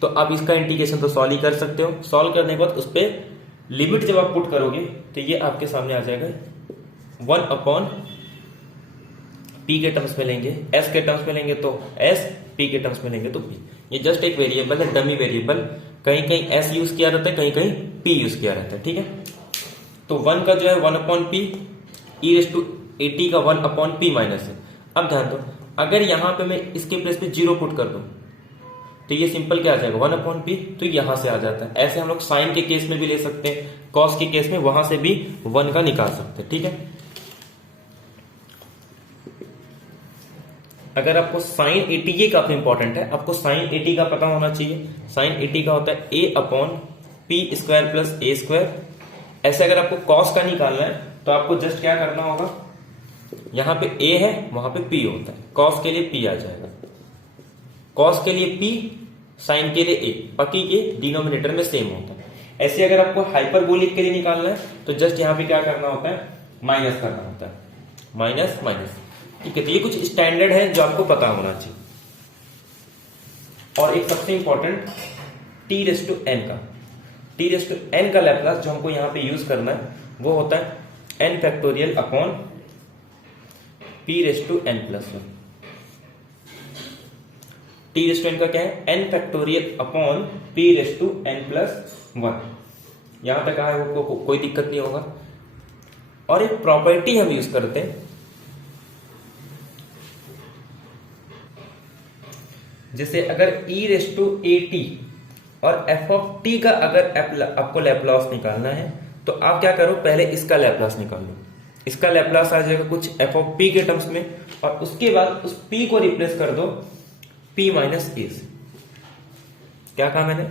तो आप इसका इंटीग्रेशन तो सॉल्व ही कर सकते हो। सॉल्व करने के बाद उस पर लिमिट जब आप पुट करोगे तो ये आपके सामने आ जाएगा वन अपॉन पी के टर्म्स में लेंगे, एस के टर्म्स में लेंगे तो एस, पी के टर्म्स में लेंगे तो पी। ये जस्ट एक वेरिएबल है, डमी वेरिएबल, कहीं कहीं एस यूज किया रहता है, कहीं कहीं पी यूज किया रहता है, ठीक है। तो वन का जो है one upon p, e raise to a t का वन अपॉन पी माइनस है। अब ध्यान दो, अगर यहां पे मैं इसके प्लेस पे जीरो पुट कर दूं तो ये सिंपल क्या आ जाएगा वन अपॉन पी, तो यहां से आ जाता है। ऐसे हम लोग साइन के केस में भी ले सकते हैं, कॉस के केस में वहां से भी वन का निकाल सकते हैं, ठीक है। अगर आपको साइन एटी, ये काफी इंपॉर्टेंट है, आपको साइन एटी का पता होना चाहिए। साइन एटी का होता है ए अपॉन पी स्क्वायर प्लस ए स्क्वायर। ऐसे अगर आपको कॉस का निकालना है तो आपको जस्ट क्या करना होगा, यहां पे ए है वहां पे पी होता है, कॉस के लिए पी आ जाएगा, कॉस के लिए पी, साइन के लिए ए, बाकी ये डिनोमिनेटर में सेम होता है। ऐसे अगर आपको हाइपरबोलिक के लिए निकालना है तो जस्ट यहां पे क्या करना होता है, माइनस करना होता है, माइनस माइनस, ठीक है। तो ये कुछ स्टैंडर्ड है जो आपको पता होना चाहिए। और एक सबसे important t raise to n का, टी रेस टू एन का लैप्लास जो हमको यहां पे यूज करना है वो होता है n factorial upon p raise to n plus one. T raise to n का क्या है, n factorial upon p raise to n plus 1। यहां तक आए वो कोई दिक्कत नहीं होगा। और एक प्रॉपर्टी हम यूज करते हैं, जैसे अगर e⁻t और f का अगर आपको लैप्लास निकालना है तो आप क्या करो, पहले इसका लैप्लास निकाल लो। इसका लैप्लास आ जाएगा कुछ f के टर्म्स में, और उसके बाद उस p को रिप्लेस कर दो p माइनस a से। क्या कहा मैंने,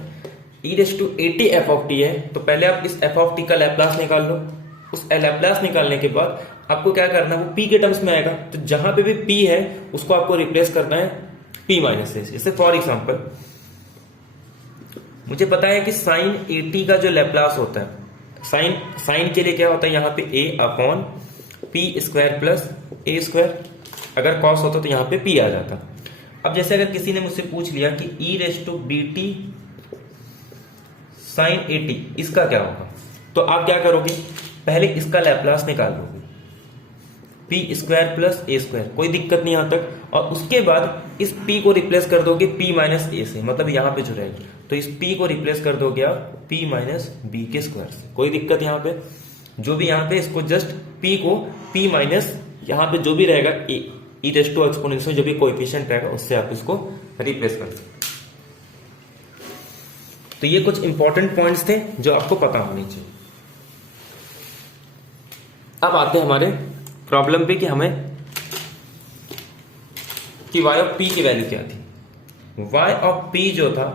e⁻t f है तो पहले आप इस f का लैप्लास निकाल लो। उस लैप्लास निकालने के बाद आपको क्या करना है, वो p के टर्म्स में आएगा, तो जहां पे भी p है उसको आपको रिप्लेस करना है p माइनस a से। जैसे फॉर एग्जांपल मुझे पता है कि साइन 80 का जो लैप्लास होता है, साइन के लिए क्या होता है, यहाँ पे a upon p square plus A square. अगर कॉस होता तो यहाँ पे p आ जाता। अब जैसे अगर किसी ने मुझसे पूछ लिया कि e⁻dt साइन 80 इसका क्या होगा, तो आप क्या करोगे, पहले इसका लैप्लास निकाल लोगे पी स्क्वायर प्लस ए स्क्वायर, कोई दिक्कत नहीं यहां तक, और उसके बाद इस p को रिप्लेस कर दोगे p माइनस ए से, मतलब यहां पे जो रहेगी, तो इस p को रिप्लेस कर दोगे आप p माइनस बी के स्क्वायर से। कोई दिक्कत यहां पे, जो भी यहां पे इसको जस्ट p को p माइनस यहां पे जो भी रहेगा e⁻ एक्सपोनेंशियल जो भी कोएफिशिएंट रहेगा उससे आप इसको रिप्लेस कर सकते। तो ये कुछ इंपॉर्टेंट पॉइंट्स थे जो आपको पता होने चाहिए। अब आते हैं हमारे प्रॉब्लम पे कि हमें कि y ऑफ p की वैल्यू क्या थी। y ऑफ p जो था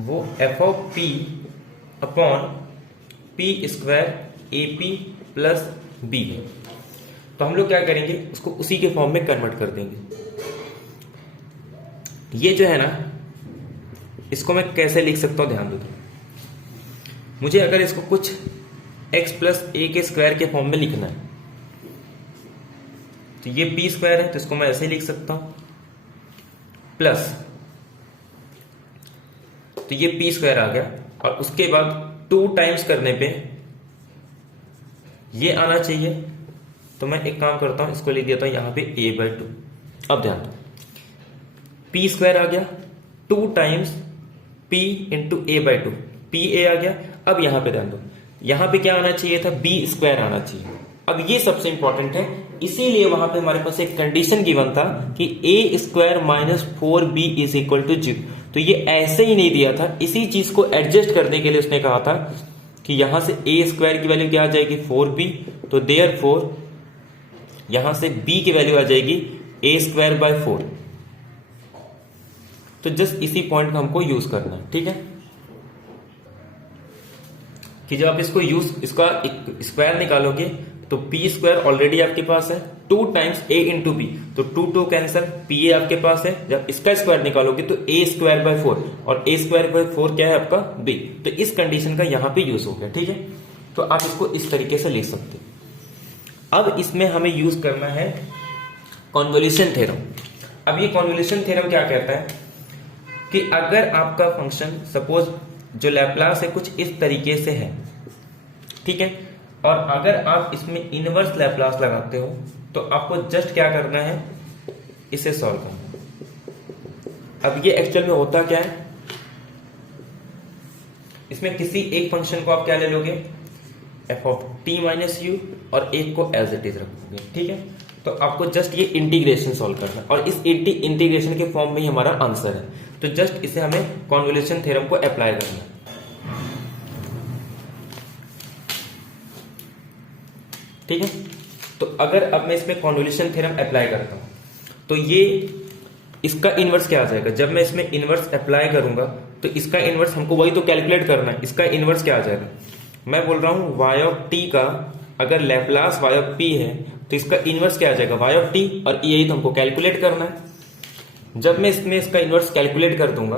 वो f of p upon p square AP plus b है। तो हम लोग क्या करेंगे, उसको उसी के फॉर्म में कन्वर्ट कर देंगे। ये जो है ना, इसको मैं कैसे लिख सकता हूं, ध्यान दो। मुझे अगर इसको कुछ x प्लस ए के स्क्वायर के फॉर्म में लिखना है, तो ये p स्क्वायर है तो इसको मैं ऐसे लिख सकता हूं, प्लस तो ये p स्क्वायर आ गया, और उसके बाद 2 टाइम्स करने पे ये आना चाहिए। तो मैं एक काम करता हूं, इसको लिख देता हूं यहां पे a/2। अब ध्यान दो, p स्क्वायर आ गया 2 times p into a/2, pa आ गया। अब यहां पे ध्यान दो, यहां पे क्या आना चाहिए था, b स्क्वायर आना चाहिए। अब ये सबसे इंपॉर्टेंट है, इसीलिए वहां पे हमारे पास एक कंडीशन गिवन था कि a square minus 4b is equal to 0। तो ये ऐसे ही नहीं दिया था, इसी चीज को एडजस्ट करने के लिए उसने कहा था कि यहां से a स्क्वायर की वैल्यू क्या आ जाएगी, 4b। तो देयरफॉर यहां से b की वैल्यू आ जाएगी a स्क्वायर बाय 4। तो जस्ट इसी पॉइंट को हमको यूज करना है, ठीक है, कि जब आप इसका स्क्वायर निकालोगे तो p स्क्वायर ऑलरेडी आपके पास है, 2 टाइम्स a इंटू b, तो 2 कैंसिल, pa आपके पास है। जब इसका स्क्वायर निकालोगे तो a स्क्वायर बाय 4, और a स्क्वायर बाय 4 क्या है आपका, b। तो इस कंडीशन का यहां पे यूज हो गया, ठीक है। तो आप इसको इस तरीके से लिख सकते हैं। अब इसमें हमें यूज करना है कॉन्वोल्यूशन थ्योरम। अब ये कॉन्वोल्यूशन थ्योरम क्या कहता है कि अगर आपका फंक्शन सपोज जो लैप्लास है कुछ इस तरीके से है, ठीक है, और अगर आप इसमें इनवर्स लैप्लास लगाते हो तो आपको जस्ट क्या करना है, इसे सॉल्व करना। अब ये एक्चुअल में होता क्या है, इसमें किसी एक फंक्शन को आप क्या ले लोगे, f of t minus you, और एक को एज इट इज रखोगे, ठीक है। तो आपको जस्ट ये इंटीग्रेशन सॉल्व करना है, और इस इंटीग्रेशन के फॉर्म में ही हमारा आंसर है। तो जस्ट इसे हमें कॉन्वोल्यूशन थ्योरम को अप्लाई करना है। ठीक है, तो अगर अब मैं इसमें कॉन्वोल्यूशन थ्योरम अप्लाई करता हूं तो ये इसका इनवर्स क्या आ जाएगा, जब मैं इसमें इनवर्स अप्लाई करूंगा तो इसका इनवर्स हमको वही तो कैलकुलेट करना है। इसका इनवर्स क्या आ जाएगा, मैं बोल रहा हूं y ऑफ t का अगर लैप्लास y ऑफ p है तो इसका इनवर्स क्या आ जाएगा, y ऑफ t, और यही तो हमको कैलकुलेट करना है। जब मैं इसमें इसका इनवर्स कैलकुलेट कर दूंगा,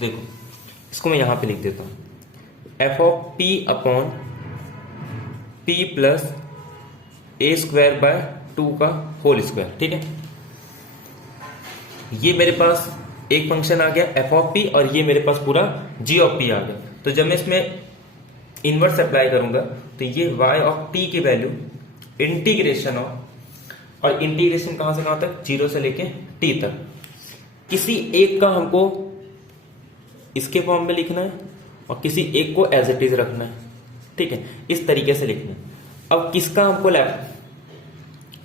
देखो इसको मैं यहां पे लिख देता हूं, f of p upon p plus A square by 2 का होल स्क्वायर, ठीक है। ये मेरे पास एक फंक्शन आ गया f ऑफ p, और ये मेरे पास पूरा g ऑफ p आ गया। तो जब मैं इसमें इनवर्स अप्लाई करूंगा तो ये y ऑफ t की वैल्यू इंटीग्रेशन ऑफ, और इंटीग्रेशन कहां से कहां तक, 0 से लेके t तक, किसी एक का हमको इसके फॉर्म में लिखना है और किसी एक को एज इट इज रखना है, ठीक है, इस तरीके से लिखना है। अब किसका हमको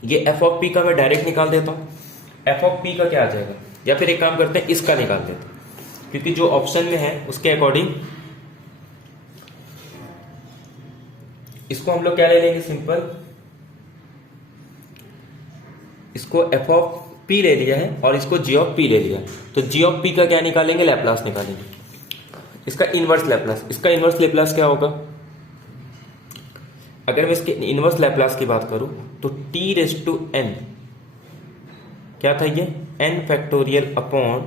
ये एफ ऑफ पी का मैं डायरेक्ट निकाल देता हूं, एफ ऑफ पी का क्या आ जाएगा, या फिर एक काम करते हैं इसका निकाल देते हैं, क्योंकि जो ऑप्शन में है उसके अकॉर्डिंग इसको हम लोग क्या ले लेंगे, सिंपल इसको एफ ऑफ पी ले लिया है और इसको जी ऑफ पी ले लिया है, तो जी ऑफ पी का क्या निकालेंगे, लैप्लास निकालेंगे, इसका इनवर्स लैप्लास। इसका इनवर्स लैप्लास क्या होगा, अगर मैं इसके इनवर्स लैप्लास की बात करूं तो टी रेज टू एन क्या था, ये n factorial upon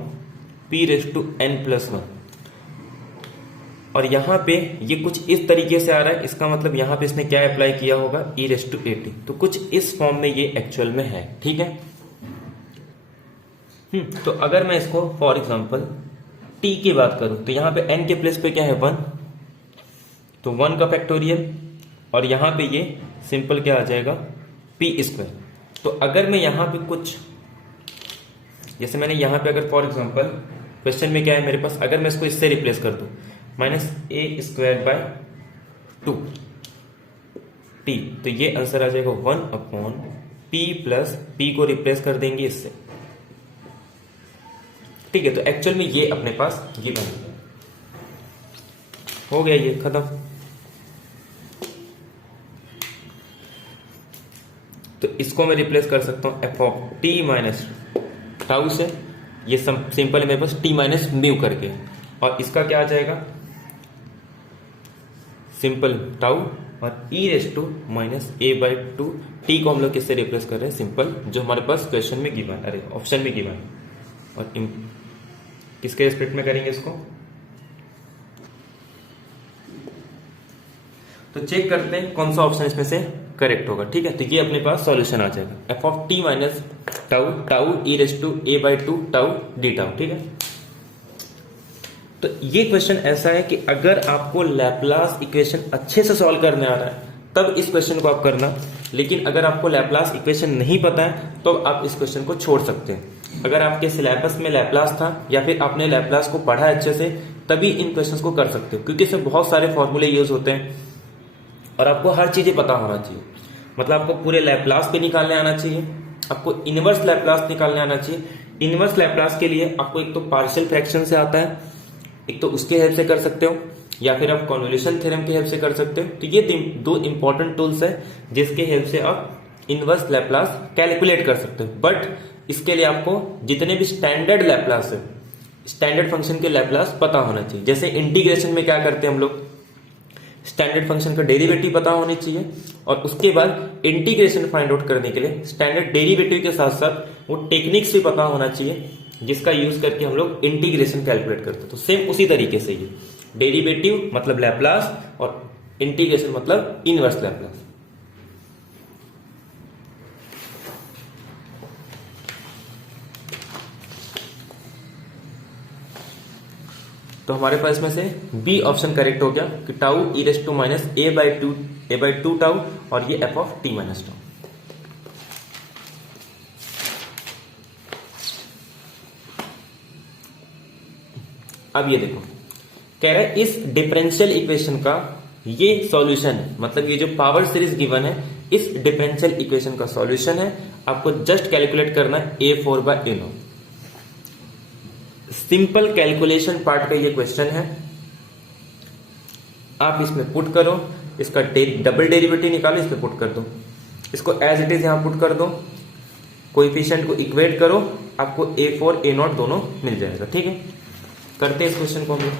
p raise to n plus one, और यहां पे ये कुछ इस तरीके से आ रहा है, इसका मतलब यहां पे इसने क्या अप्लाई किया होगा, e raise to a T, तो कुछ इस फॉर्म में ये एक्चुअल में है, ठीक है। तो अगर मैं इसको फॉर एग्जांपल t की बात करूं तो यहां पे n के प्लेस पे क्या है 1, तो 1 का फैक्टोरियल, और यहां पे ये सिंपल क्या आ जाएगा p स्क्वायर। तो अगर मैं यहां पे कुछ, जैसे मैंने यहां पे अगर फॉर एग्जांपल क्वेश्चन में क्या है मेरे पास, अगर मैं इसको इससे रिप्लेस कर दूं minus A square by 2 t, तो ये आंसर आ जाएगा 1 अपॉन p प्लस p को रिप्लेस कर देंगे इससे, ठीक है। तो एक्चुअल में ये अपने पास गिवन हो गया, ये खत्म। तो इसको मैं रिप्लेस कर सकता हूं F of t minus tau से, ये सिंपल है मेरे पास टी माइनस म्यू करके, और इसका क्या आ जाएगा सिंपल टाउ और e raise to minus a by two, t को हम लोग किससे रिप्लेस कर रहे हैं, सिंपल जो हमारे पास क्वेश्चन में गिवन, अरे ऑप्शन में गिवन, और किसके रिस्पेक्ट में करेंगे इसको, तो चेक करते हैं कौन सा ऑप्शन इसमें से करेक्ट होगा, ठीक है। तो ये अपने पास सॉल्यूशन आ जाएगा f of t minus tau tau e raise to a by two tau d tau, ठीक है। तो ये क्वेश्चन ऐसा है कि अगर आपको लैप्लास इक्वेशन अच्छे से सॉल्व करने आ रहा है तब इस क्वेश्चन को आप करना, लेकिन अगर आपको लैप्लास इक्वेशन नहीं पता है तो आप इस क्वेश्चन को छोड़ सकते हैं। अगर आपके सिलेबस में लैप्लास था या फिर आपने लैप्लास को पढ़ा अच्छे से, तभी इन क्वेश्चंस को कर सकते हो, क्योंकि इसमें बहुत सारे फॉर्मूले यूज होते हैं और आपको हर चीजें पता होना चाहिए। मतलब आपको पूरे लैप्लास पे निकालने आना चाहिए, आपको इनवर्स लैप्लास निकालने आना चाहिए। इनवर्स लैप्लास के लिए आपको एक तो पार्शियल फ्रैक्शन से आता है, एक तो उसके हेल्प से कर सकते हो, या फिर आप कन्वोल्यूशन थ्योरम के हेल्प से कर सकते हो। तो ये दो इंपॉर्टेंट टूल्स है जिसके हेल्प से आप इनवर्स लैप्लास कैलकुलेट कर सकते हो। बट इसके लिए आपको जितने भी स्टैंडर्ड लैप्लास है, स्टैंडर्ड फंक्शन के लैप्लास पता होना चाहिए। जैसे इंटीग्रेशन में क्या करते हैं हम लोग, स्टैंडर्ड फंक्शन का डेरिवेटिव पता होनी चाहिए, और उसके बाद इंटीग्रेशन फाइंड आउट करने के लिए स्टैंडर्ड डेरिवेटिव के साथ साथ वो टेक्निक्स भी पता होना चाहिए जिसका यूज करके हम लोग इंटीग्रेशन कैलकुलेट करते हैं। तो सेम उसी तरीके से ये डेरिवेटिव मतलब लैप्लास और इंटीग्रेशन मतलब इनवर्स लैप्लास। तो हमारे पास में से बी ऑप्शन करेक्ट हो गया कि tau e raise to minus a by two tau, और ये f of t minus tau. अब ये देखो, कह रहा है इस डिफरेंशियल इक्वेशन का ये सॉल्यूशन, मतलब ये जो पावर सीरीज गिवन है इस डिफरेंशियल इक्वेशन का सॉल्यूशन है। आपको जस्ट कैलकुलेट करना है a4 bye a0। Simple calculation part का ये क्वेश्चन है। आप इसमें पुट करो, इसका डबल डेरिवेटिव निकालो, इसमें पुट कर दो, इसको एज इट इज यहां पुट कर दो, कोएफिशिएंट को इक्वेट करो, आपको a4 a0 दोनों मिल जाएगा, ठीक है। करते हैं इस क्वेश्चन को हम लोग।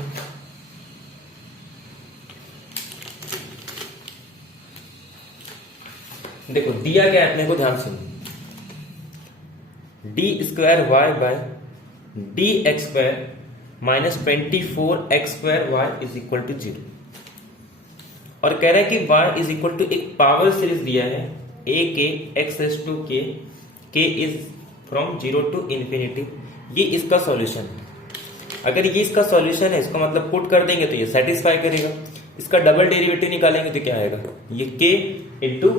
देखो दिया क्या है अपने को, ध्यान सुनो, d square y by d x square minus 24x square y is equal to 0, और कह रहा है कि y इज इक्वल टू एक पावर सीरीज दिया है a के x raise to k is from 0 to infinity. ये इसका सॉल्यूशन है। अगर ये इसका सॉल्यूशन है, इसका मतलब पुट कर देंगे तो ये सेटिस्फाई करेगा। इसका डबल डेरिवेटिव निकालेंगे तो क्या आएगा, ये k इंटू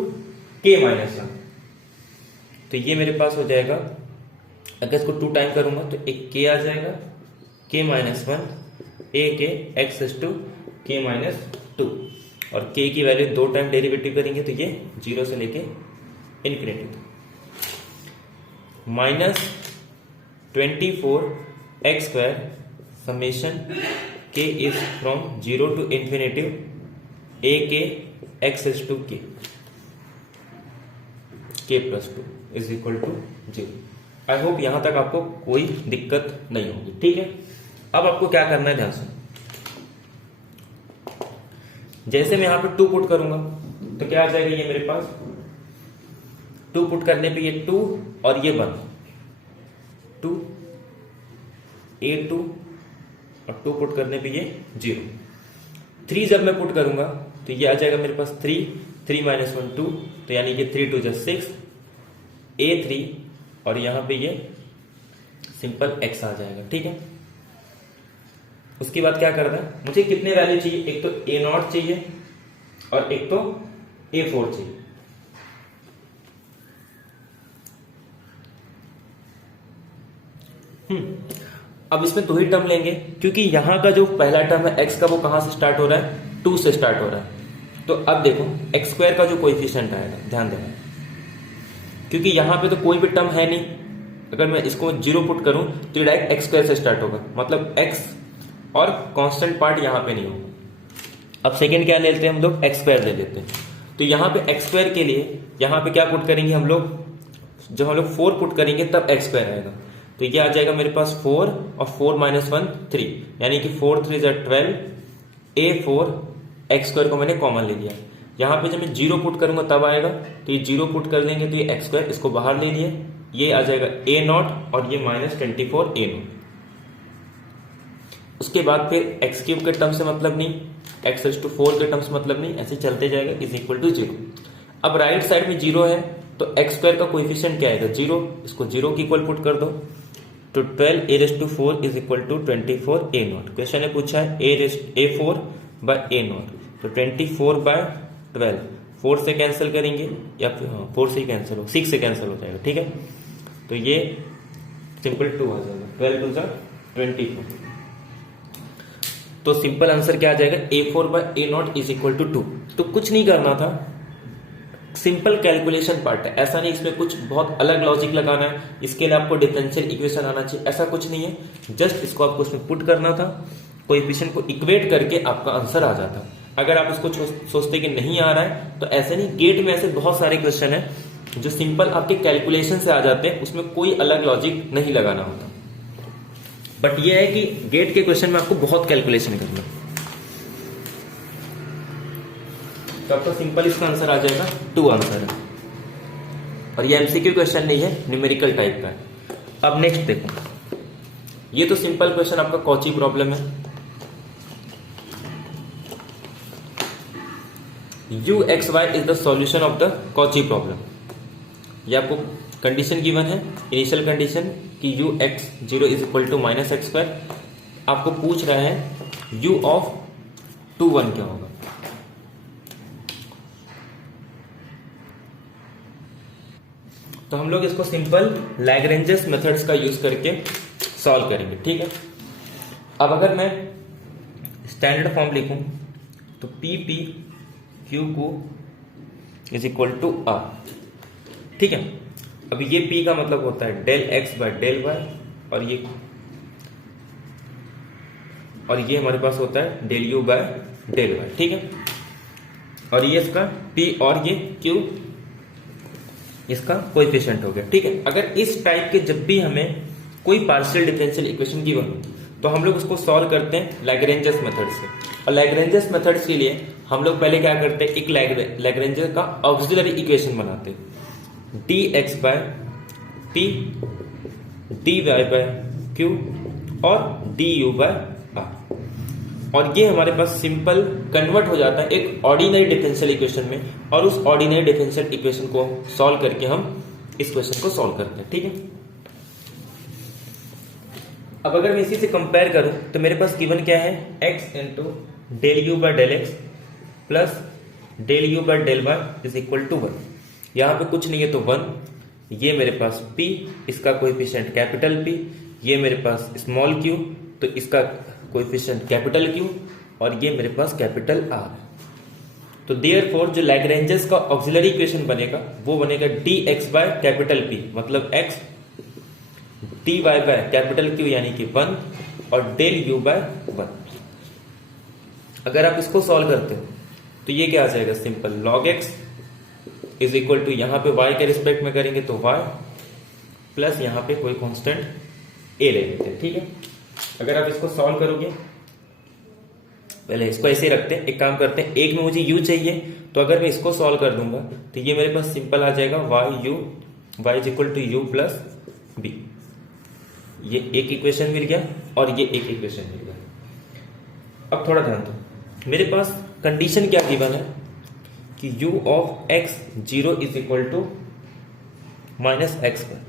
k माइनस 1, तो ये मेरे पास हो जाएगा, अगर इसको 2 टाइम करूंगा तो एक k आ जाएगा, k minus 1 A k x s to के माइनस 2, और के की वैल्यू 2 टाइम डेरिवेटिव करेंगे तो ये 0 से लेके इन्फिनिटी तक, माइनस 24x² समेशन के is from 0 to infinity a k x s to k plus 2 is equal to 0। I hope यहां तक आपको कोई दिक्कत नहीं होगी, ठीक है। अब आपको क्या करना है ध्यान से, जैसे मैं यहां पे 2 पुट करूंगा तो क्या आ जाएगा, ये मेरे पास 2 पुट करने पे ये 2 और ये 1, 2 a2 और 2 पुट करने पे ये 0। 3 जब मैं पुट करूंगा तो ये आ जाएगा मेरे पास 3, 3 माइनस 1 2, तो यानी कि 3 2 6 a3, और यहां पे ये सिंपल x आ जाएगा, ठीक है। उसके बाद क्या करना है, मुझे कितने वैल्यू चाहिए, एक तो a0 चाहिए और एक तो a4 चाहिए। अब इसमें 2 ही टर्म लेंगे, क्योंकि यहां का जो पहला टर्म है x का, वो कहां से स्टार्ट हो रहा है, 2 से स्टार्ट हो रहा है। तो अब देखो x² का जो कोएफिशिएंट आएगा, ध्यान देना, क्योंकि यहां पे तो कोई भी टर्म है नहीं, अगर मैं इसको 0 पुट करूं तो डायरेक्ट x² से स्टार्ट होगा, मतलब x और कांस्टेंट पार्ट यहां पे नहीं होगा। अब सेकंड क्या ले लेते हैं हम लोग, x² ले लेते हैं। तो यहां पे x² के लिए यहां पे क्या पुट करेंगे हम लोग, जब हम लोग 4 पुट करेंगे तब x² आएगा, तो ये आ जाएगा मेरे पास 4 और 4 माइनस 1 3, यानी कि 4 3 12, a4 x² को मैंने कॉमन ले लिया। यहां पे जब मैं 0 पुट करूंगा तब आएगा, तो ये 0 पुट कर लेंगे तो ये x², इसको बाहर ले लिया, ये आ जाएगा a0 और ये माइनस 24 a0। उसके बाद फिर x³ के टर्म से मतलब नहीं, x⁴ के टर्म से मतलब नहीं, ऐसे चलते जाएगा, इज इक्वल टू 0। अब राइट साइड में 0 है तो x² का कोएफिशिएंट क्या आएगा, 0, इसको 0 की इक्वल पुट कर दो, तो 12a⁴ is equal to 24 a0। Question ने पूछा है a4 बाय a0, तो 24 बाय 12, 4 से कैंसिल करेंगे या फिर 4 से ही कैंसिल हो, 6 से कैंसिल हो जाएगा, ठीक है। तो ये सिंपल 2 आ जाएगा, 12 2 24। तो सिंपल आंसर क्या आ जाएगा, a4 bye a0 is equal to 2। तो कुछ नहीं करना था, सिंपल कैलकुलेशन पार्ट है, ऐसा नहीं इसमें कुछ बहुत अलग लॉजिक लगाना है, इसके लिए आपको डिफरेंशियल इक्वेशन आना चाहिए, ऐसा कुछ नहीं है। जस्ट इसको आपको उसमें पुट करना था, कोएफिशिएंट को इक्वेट करके आपका आंसर आ जाता। अगर आप इसको सोचते कि नहीं आ रहा है तो ऐसे नहीं, गेट में ऐसे बहुत सारे क्वेश्चन है जो सिंपल आपके कैलकुलेशन से आ जाते हैं, उसमें कोई अलग लॉजिक नहीं लगाना होता। बट ये है कि गेट के क्वेश्चन में आपको बहुत कैलकुलेशन करना, तो आपका सिंपल इसका आंसर आ जाएगा 2 आंसर है, और ये एमसीक्यू क्वेश्चन नहीं है, न्यूमेरिकल टाइप का है। अब नेक्स्ट देखो, ये तो सिंपल क्वेश्चन आपका कॉची प्रॉब्लम है, u(x,y) is the solution of the Cauchy problem. ये आपको कंडीशन गिवन है, इनिशियल कंडीशन कि u(x0) is equal to minus x²। आपको पूछ रहा है u ऑफ 2 1 क्या होगा। तो हम लोग इसको सिंपल लैग्रेंजेस मेथड्स का यूज करके सॉल्व करेंगे, ठीक है। अब अगर मैं स्टैंडर्ड फॉर्म लिखूं तो p(q) is equal to r, ठीक है। अब ये p का मतलब होता है del x by del y, और ये हमारे पास होता है del u by del y, ठीक है। और ये इसका p और ये q इसका कोएफिशिएंट हो गया, ठीक है। अगर इस टाइप के जब भी हमें कोई पार्शियल डिफरेंशियल इक्वेशन गिवन हो तो हम लोग उसको सॉल्व करते हैं लैग्रेंजेस मेथड से। और लैग्रेंजेस मेथड्स के लिए हम लोग पहले क्या करते हैं, एक लैग्रेंजेस का ऑक्सिलरी इक्वेशन बनाते हैं, dx by p dy by q और du बाय r, और ये हमारे पास सिंपल कन्वर्ट हो जाता है एक ऑर्डिनरी डिफरेंशियल इक्वेशन में, और उस ऑर्डिनरी डिफरेंशियल इक्वेशन को सॉल्व करके हम इस क्वेश्चन को सॉल्व करते हैं, ठीक है। अब अगर मैं इसी से कंपेयर करूं तो मेरे पास गिवन क्या है, x into del u by del x plus del u by del y is equal to 1। यहां पे कुछ नहीं है तो 1, ये मेरे पास p, इसका कोएफिशिएंट कैपिटल P, ये मेरे पास स्मॉल q, तो इसका कोएफिशिएंट कैपिटल Q और ये मेरे पास कैपिटल R है। तो देयरफॉर जो लैग्रेंजेस का ऑक्सिलरी इक्वेशन बनेगा वो बनेगा dx बाय कैपिटल P, मतलब x dy by capital Q यानी कि 1 और डेल u बाय 1। अगर आप इसको सॉल्व करते हो तो ये क्या आ जाएगा, simple log x is equal to यहाँ पे y के रिस्पेक्ट में करेंगे तो y प्लस यहाँ पे कोई कांस्टेंट a ले लेते हैं। ठीक है, अगर आप इसको सॉल्व करोगे, पहले इसको ऐसे रखते हैं, एक काम करते हैं, एक में मुझे u चाहिए तो अगर मैं इसको सॉल्व कर दूंगा तो ये मेरे पास सिंपल आ जाएगा y is equal to u plus b। ये एक इक्वेशन मिल गया और ये एक इक्वेशन मिल गया। अब थोड़ा ध्यान दो, मेरे पास कंडीशन क्या गिवन है कि u of x 0 is equal to minus x पर।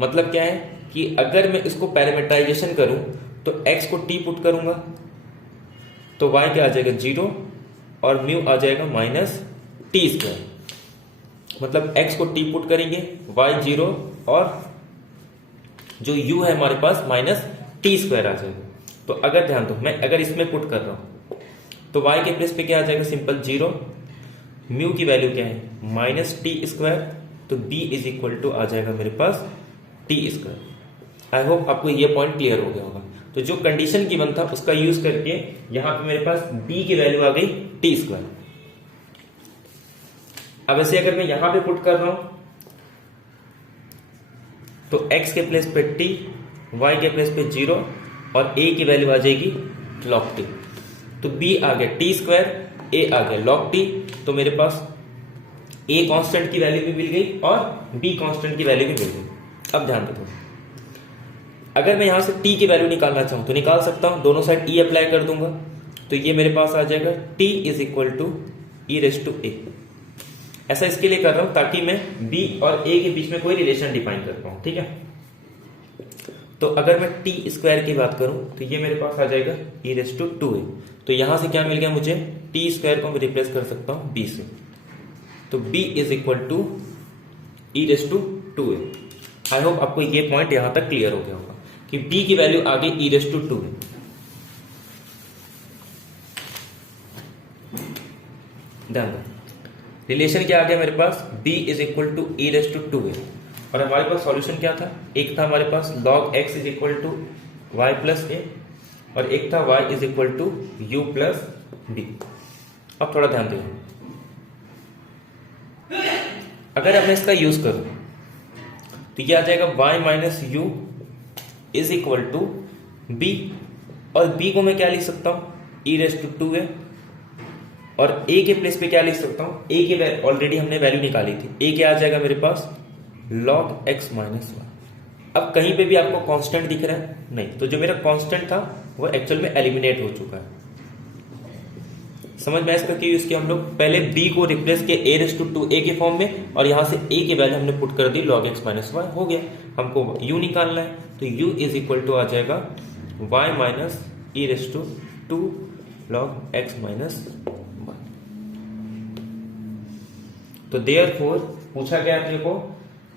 मतलब क्या है कि अगर मैं इसको पैरामीटराइजेशन करूं तो x को t पुट करूंगा तो y क्या आ जाएगा 0 और म्यू आ जाएगा माइनस टी स्क्वायर। मतलब x को t पुट करेंगे y 0 और जो u है हमारे पास माइनस टी स्क्वायर आ जाएगा। तो अगर ध्यान दो, मैं अगर इसमें पुट कर रहा हूं तो y के प्लेस पे क्या आ जाएगा, सिंपल 0, म्यू की वैल्यू क्या है माइनस टी स्क्वायर, तो b इज इक्वल टू आ जाएगा मेरे पास टी स्क्वायर। आई होप आपको ये पॉइंट क्लियर हो गया होगा। तो जो कंडीशन गिवन था उसका यूज करके यहां पे मेरे पास b की वैल्यू आ गई टी स्क्वायर। अब ऐसे अगर मैं यहां पे पुट कर रहा हूं तो x के प्लेस पे t, y के प्लेस पे 0 और a की वैल्यू आ जाएगी log t। तो b आ गया टी स्क्वायर, a आ गया log t। तो मेरे पास a कांस्टेंट की वैल्यू भी मिल गई और b कांस्टेंट की वैल्यू भी मिल गई। अब ध्यान दो, अगर मैं यहां से t की वैल्यू निकालना चाहूं तो निकाल सकता हूं, दोनों साइड e अप्लाई कर दूंगा तो ये मेरे पास आ जाएगा t is equal to e raise to a. ऐसा इसके लिए कर रहा हूं ताकि मैं b और a के बीच में कोई रिलेशन डिफाइन कर पाऊं। ठीक है, तो अगर मैं टी स्क्वायर की बात करूं तो ये मेरे पास आ जाएगा ई रेस टू 2a। तो यहां से क्या मिल गया मुझे, टी स्क्वायर को मैं रिप्लेस कर सकता हूं b से, तो b is equal to e raise to 2a। I hope आपको ये पॉइंट यहां तक क्लियर हो गया होगा कि b की वैल्यू आ गई ई रेस टू 2a। ध्यान दो, रिलेशन क्या आ गया मेरे पास, b is equal to e raise to 2a और हमारे पास सॉल्यूशन क्या था, एक था हमारे पास log x is equal to y plus a और एक था y is equal to u plus b। अब थोड़ा ध्यान दें, अगर अब मैं इसका यूज करूं तो ये आ जाएगा y minus u is equal to b और b को मैं क्या लिख सकता हूं, ई रेस टू 2a और a के प्लेस पे क्या लिख सकता हूं, a के ऑलरेडी हमने वैल्यू निकाली थी, a क्या आ जाएगा मेरे पास log x माइनस वाई। अब कहीं पे भी आपको कांस्टेंट दिख रहा है नहीं, तो जो मेरा कांस्टेंट था वो एक्चुअल में एलिमिनेट हो चुका है। समझ में इसका क्यों यूज किया हम लोग, पहले b को रिप्लेस किया a रेस टू 2a के फॉर्म में और यहां से a की वैल्यू हमने पुट कर दी log x माइनस वाई, हो गया। हमको u निकालना है तो u इज इक्वल टू आ जाएगा y minus e raise to 2 log x minus y. तो देयरफॉर पूछा गया अपने को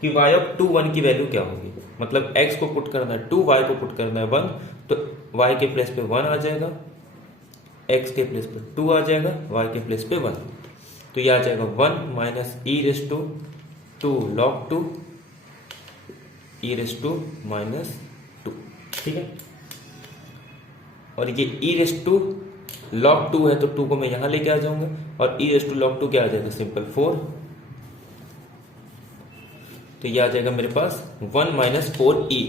कि y ऑफ 2 1 की वैल्यू क्या होगी, मतलब x को पुट करना है 2, y को पुट करना है 1, तो y के प्लेस पे 1 आ जाएगा, x के प्लेस पे 2 आ जाएगा, y के प्लेस पे 1, तो ये आ जाएगा 1 minus e raise to 2 log 2 e raise to minus 2। ठीक है, और ये ई रेस टू log 2 है तो 2 को मैं यहां लेके आ जाऊंगा और ई रेस टू log 2 क्या आ जाएगा, सिंपल 4, तो ये आ जाएगा मेरे पास 1 minus 4 e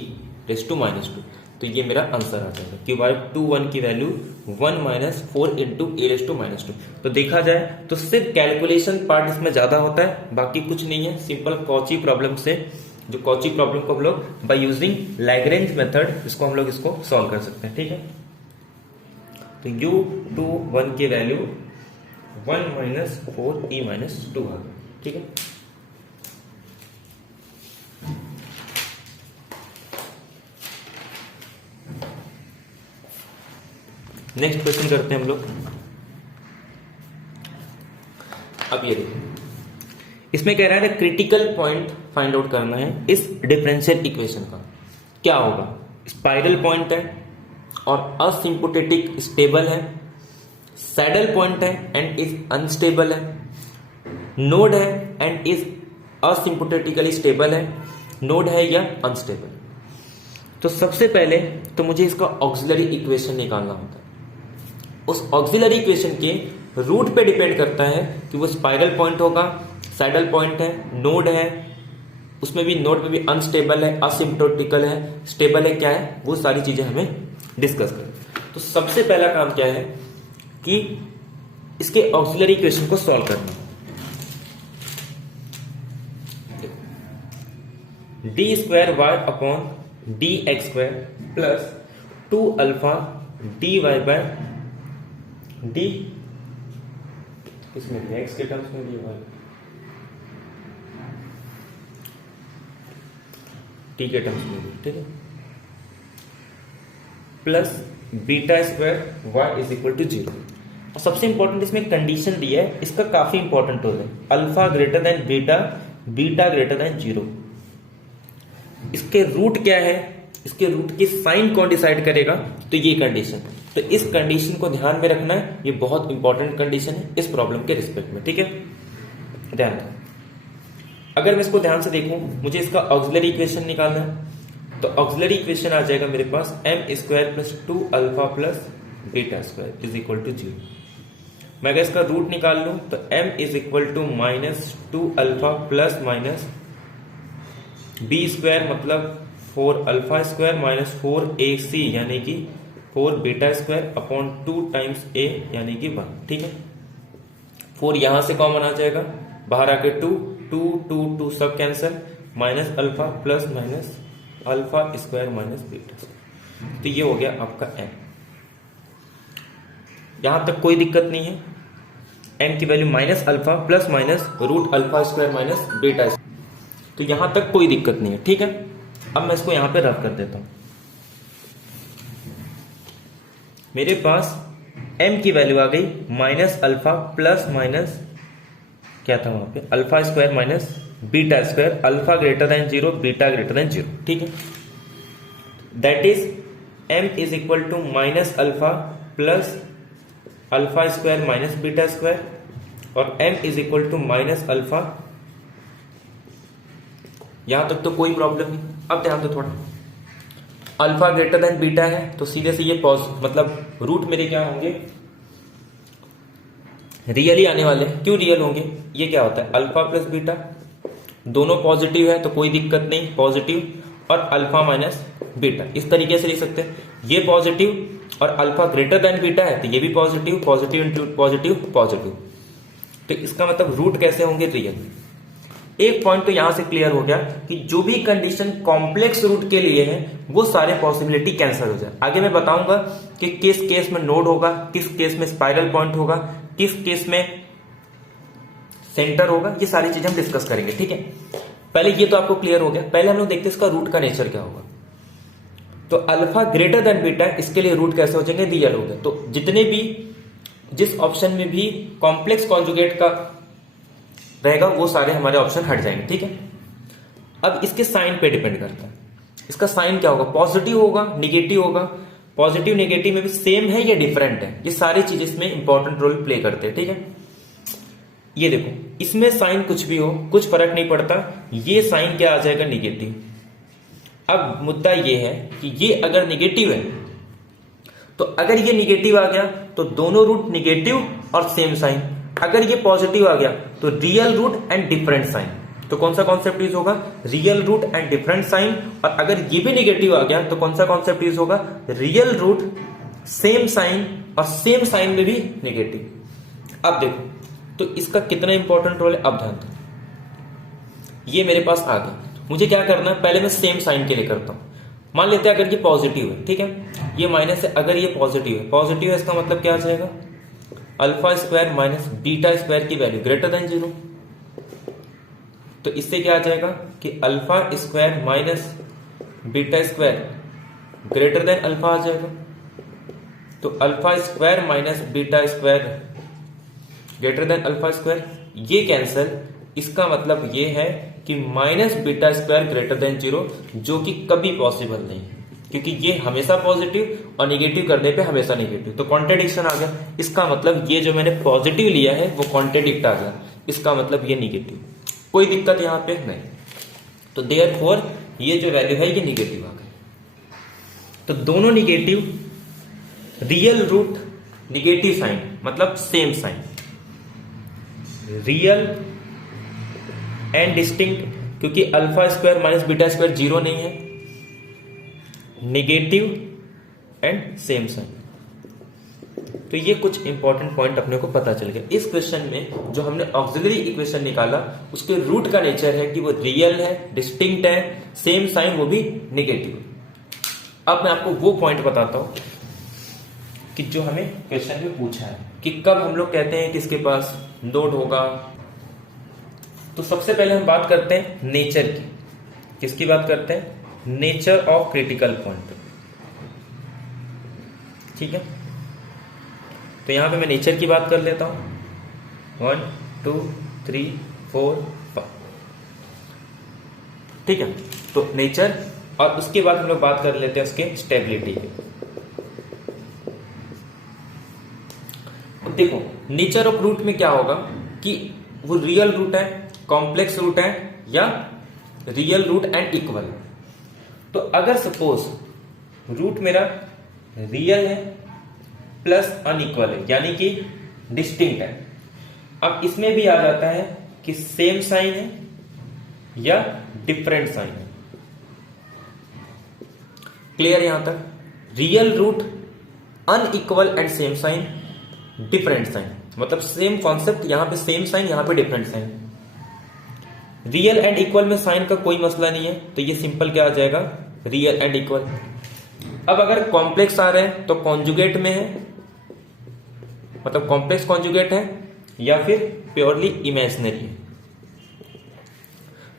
raise to minus 2। तो ये मेरा आंसर आ जाएगा कि y 2 1 की value 1 minus 4 into a raise to minus 2। तो देखा जाए तो सिर्फ कैलकुलेशन पार्ट इसमें ज्यादा होता है, बाकी कुछ नहीं है। सिंपल कॉची प्रॉब्लम से, जो कॉची प्रॉब्लम को हम लोग बाय यूजिंग लैग्रेंज मेथड इसको हम लोग इसको सॉल्व कर सकते हैं। ठीक है, तो u 2 1 की वैल्यू 1 माइनस 4 ई माइनस 2 आ गया। ठीक है, नेक्स्ट क्वेश्चन करते हैं हम लोग। अब ये देखिए, इसमें कह रहा है क्रिटिकल पॉइंट फाइंड आउट करना है इस डिफरेंशियल इक्वेशन का। क्या होगा, स्पाइरल पॉइंट है और असिम्पोटेटिक स्टेबल है, सैडल पॉइंट है एंड इज अनस्टेबल है, नोड है एंड इज असिम्पोटेटिकली स्टेबल है, नोड है या अनस्टेबल। तो सबसे पहले तो मुझे इसका ऑक्सिलरी इक्वेशन निकालना होता है। उस ऑक्सिलरी इक्वेशन के रूट पे डिपेंड करता है कि वो स्पाइरल पॉइंट होगा, सैडल पॉइंट है, नोड है, उसमें भी नोड पे भी अनस्टेबल है, असिम्प्टोटिकल है, स्टेबल है, क्या है, वो सारी चीजें हमें डिस्कस करें। तो सबसे पहला काम क्या है कि इसके ऑक्सिलरी इक्वेशन को सॉल्व करना। D square y upon d x square plus 2 alpha d y by d, इसमें एक्स के टर्म्स में डी वाई, टी के टर्म्स में भी, ठीक है, plus beta square y is equal to 0। और सबसे इंपॉर्टेंट इसमें कंडीशन दी है, इसका काफी इंपॉर्टेंट रोल है, alpha greater then beta, beta greater than 0। इसके रूट क्या है, इसके रूट की साइन कौन डिसाइड करेगा, तो ये कंडीशन। तो इस कंडीशन को ध्यान में रखना है, ये बहुत इंपॉर्टेंट कंडीशन है इस प्रॉब्लम के रिस्पेक्ट में, ठीक है, ध्यान दो। अगर मैं इसको ध्यान से देखूं, मुझे इसका ऑक्सिलरी इक्वेशन निकालना है, तो ऑक्सिलरी इक्वेशन आ जाएगा मेरे पास m square plus 2 alpha plus beta square is equal to 0। मैं अगर इसका रूट निकाल लूं तो m is equal to minus 2 alpha plus minus b square मतलब 4 अल्फा स्क्वायर माइनस 4 ac यानी कि 4 beta square upon 2 times a यानी कि 1, ठीक है। 4 यहां से कॉमन आ जाएगा, बाहर आके 2 2 2 2 सब cancel, minus alpha plus minus alpha square minus beta square, तो ये हो गया आपका m। यहां तक कोई दिक्कत नहीं है, m की value minus alpha plus minus root alpha square minus beta square, तो यहां तक कोई दिक्कत नहीं है, ठीक है। अब मैं इसको यहां पे रफ कर देता हूं। मेरे पास m की वैल्यू आ गई माइनस अल्फा प्लस माइनस क्या था वहां पे, alpha square minus beta square, alpha greater than 0 beta greater than 0, ठीक है। That is m is equal to minus alpha plus alpha square minus beta square और m is equal to minus alpha. यहां तक तो कोई problem नहीं। अब ध्यान दो थोड़ा, अल्फा ग्रेटर देन बीटा है तो सीधे से ये मतलब रूट मेरे क्या होंगे, रियल ही आने वाले हैं। क्यों रियल होंगे, ये क्या होता है, अल्फा प्लस बीटा दोनों पॉजिटिव है तो कोई दिक्कत नहीं, पॉजिटिव और अल्फा माइनस बीटा इस तरीके से लिख सकते हैं। ये पॉजिटिव और अल्फा ग्रेटर देन बीटा है तो ये भी positive, positive into positive positive, तो इसका मतलब रूट कैसे होंगे, रियल। एक पॉइंट तो यहां से क्लियर हो गया कि जो भी कंडीशन कॉम्प्लेक्स रूट के लिए है वो सारे पॉसिबिलिटी कैंसिल हो जाए। आगे मैं बताऊंगा कि किस केस में नोड होगा, किस केस में स्पाइरल पॉइंट होगा, किस केस में सेंटर होगा, ये सारी चीजें हम डिस्कस करेंगे, ठीक है। पहले ये तो आपको क्लियर हो गया। पहले हम लोग देखते हैं इसका रूट का नेचर क्या होगा। तो अल्फा ग्रेटर देन बीटा, इसके लिए रूट कैसे हो जाएंगे, रियल हो गए। तो जितने भी जिस ऑप्शन में भी कॉम्प्लेक्स कॉन्जुगेट का रहेगा वो सारे हमारे ऑप्शन हट जाएंगे, ठीक है। अब इसके साइन पे डिपेंड करता है, इसका साइन क्या होगा, पॉजिटिव होगा निगेटिव होगा, पॉजिटिव नेगेटिव में भी सेम है या डिफरेंट है, ये सारी चीज इसमें इंपॉर्टेंट रोल प्ले करते हैं, ठीक है। ये देखो इसमें साइन कुछ भी हो कुछ फर्क नहीं पड़ता, ये साइन क्या आ जाएगा, निगेटिव। अब मुद्दा ये है कि ये अगर निगेटिव है तो अगर ये निगेटिव आ गया तो दोनों रूट निगेटिव और सेम साइन, अगर ये पॉजिटिव आ गया तो real root and different sign. तो कौन सा कॉन्सेप्ट यूज होगा, real root and different sign. और अगर ये भी निगेटिव आ गया तो कौन सा कॉन्सेप्ट यूज होगा, रियल रूट सेम साइन और सेम साइन में भी निगेटिव। अब देखो तो इसका कितना इंपॉर्टेंट रोल है। अब ध्यान दो, ये मेरे पास आ गया, मुझे क्या करना है, पहले मैं सेम साइन के लिए करता हूं। मान लेते हैं अगर ये पॉजिटिव है, ठीक है, ये माइनस है, अगर ये पॉजिटिव है, पॉजिटिव है इसका मतलब क्या आ जाएगा, alpha square minus beta square की वैल्यू ग्रेटर देन 0। तो इससे क्या आ जाएगा कि alpha square minus beta square greater than alpha आ जाएगा। तो alpha square minus beta square greater than alpha square, ये कैंसिल, इसका मतलब ये है कि minus beta square greater than 0, जो कि कभी पॉसिबल नहीं है। क्योंकि ये हमेशा पॉजिटिव और निगेटिव करने पे हमेशा निगेटिव, तो कॉन्ट्रेडिक्शन आ गया। इसका मतलब ये जो मैंने पॉजिटिव लिया है वो कॉन्ट्रेडिक्ट आ गया, इसका मतलब ये निगेटिव। कोई दिक्कत यहां पे नहीं, तो देयरफॉर ये जो वैल्यू है ये निगेटिव आ गई। तो दोनों negative, real root negative sign मतलब same sign, real and distinct, क्योंकि alpha square minus beta square zero नहीं है, निगेटिव एंड सेम साइन। तो ये कुछ इंपॉर्टेंट पॉइंट अपने को पता चल गया। इस क्वेश्चन में जो हमने ऑक्सिलरी इक्वेशन निकाला उसके रूट का नेचर है कि वो रियल है, डिस्टिंक्ट है, सेम साइन वो भी निगेटिव। अब मैं आपको वो पॉइंट बताता हूं कि जो हमें क्वेश्चन में पूछा है कि कब हम लोग कहते हैं कि इसके पास नोड होगा। तो सबसे पहले हम बात करते हैं नेचर की। किसकी बात करते हैं? Nature of critical point. ठीक है, तो यहां पे मैं नेचर की बात कर लेता हूं। 1 2 3 4 5। ठीक है, तो नेचर, और उसके बाद हम लोग बात कर लेते हैं उसके स्टेबिलिटी की। देखो नेचर ऑफ रूट में क्या होगा कि वो रियल रूट है, कॉम्प्लेक्स रूट है, या रियल रूट एंड इक्वल। तो अगर सपोज रूट मेरा रियल है प्लस अनइक्वल है, यानी कि डिस्टिंक्ट है, अब इसमें भी आ जाता है कि सेम साइन है या डिफरेंट साइन है। क्लियर यहां तक? Real root, unequal and same sign, different sign, मतलब सेम कॉन्सेप्ट, यहां पे सेम साइन, यहां पे different sign. Real and equal में साइन का कोई मसला नहीं है, तो ये सिंपल क्या आ जाएगा? Real and equal. अब अगर कॉम्प्लेक्स आ रहे हैं तो कॉन्जुगेट में है, मतलब कॉम्प्लेक्स कॉन्जुगेट है, या फिर प्योरली इमेजिनरी है।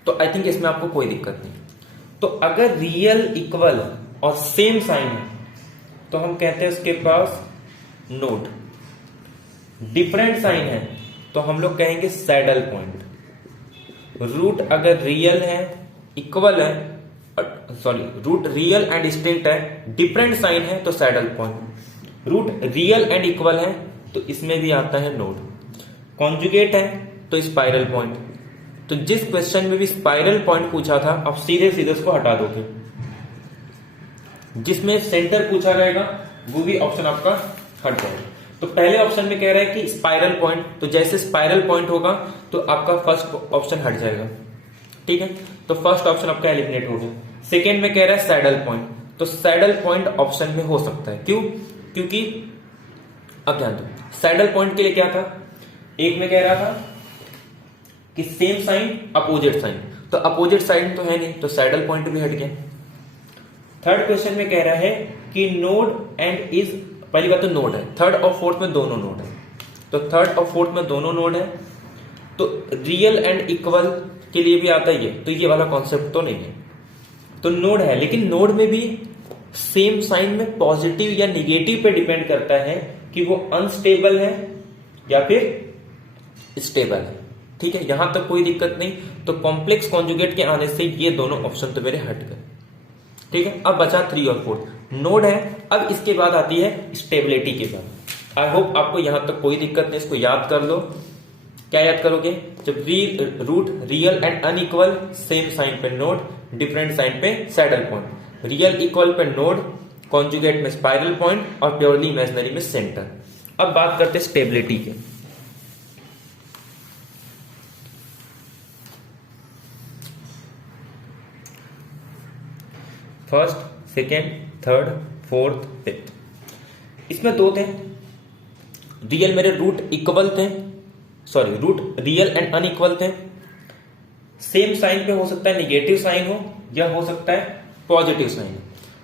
तो आई थिंक इसमें आपको कोई दिक्कत नहीं। तो अगर रियल, इक्वल और सेम साइन है तो हम कहते हैं उसके पास नोड। डिफरेंट साइन है तो हम लोग कहेंगे सैडल पॉइंट। रूट अगर रियल है, इक्वल है, sorry root real and distinct है, डिफरेंट साइन है तो saddle point. Root real and equal है तो इसमें भी आता है नोड। कॉन्जुगेट है तो स्पाइरल पॉइंट। तो जिस क्वेश्चन में भी स्पाइरल पॉइंट पूछा था आप सीधे सीधे उसको हटा दोगे। जिसमें सेंटर पूछा रहेगा वो भी ऑप्शन आपका हट जाएगा। तो पहले ऑप्शन में कह रहा है कि स्पाइरल पॉइंट, तो जैसे स्पाइरल पॉइंट होगा तो आपका फर्स्ट ऑप्शन हट जाएगा। ठीक है, तो फर्स्ट ऑप्शन आपका एलिमिनेट हो गया। सेकेंड में कह रहा है सैडल पॉइंट, तो सैडल पॉइंट ऑप्शन में हो सकता है। क्यों? क्योंकि अब ध्यान दो, सैडल पॉइंट के लिए क्या था? एक में कह रहा था कि सेम साइन अपोजिट साइन, तो अपोजिट साइन तो है नहीं, तो सैडल पॉइंट भी हट गया। थर्ड क्वेश्चन में कह रहा है कि नोड एंड इज, पहली बात तो नोड है, थर्ड और फोर्थ में दोनों नोड है, तो थर्ड और फोर्थ में दोनों नोड है, तो रियल एंड इक्वल के लिए भी आता ही है, तो ये वाला कॉन्सेप्ट तो नहीं है। तो नोड है, लेकिन नोड में भी सेम साइन में पॉजिटिव या निगेटिव पे डिपेंड करता है कि वो अनस्टेबल है या फिर स्टेबल है। ठीक है, यहां तक कोई दिक्कत नहीं। तो कॉम्प्लेक्स कॉन्जुगेट के आने से ये दोनों ऑप्शन तो मेरे हट गए। ठीक है, अब बचा 3 और 4। नोड है, अब इसके बाद आती है स्टेबिलिटी के बाद। आई होप आपको यहां तक कोई दिक्कत नहीं, इसको याद कर लो। क्या याद करोगे? जब root real and unequal, same sign पे नोड, डिफरेंट साइन पे सैडल पॉइंट, रियल इक्वल पे नोड, कॉन्जुगेट में स्पाइरल पॉइंट और प्योरली इमेजिनरी में सेंटर। अब बात करते हैं स्टेबिलिटी के। First, second, third, fourth, fifth, इसमें 2 थे। रियल मेरे रूट इक्वल थे, sorry root real and unequal थे। सेम साइन पे हो सकता है निगेटिव साइन हो या हो सकता है पॉजिटिव साइन,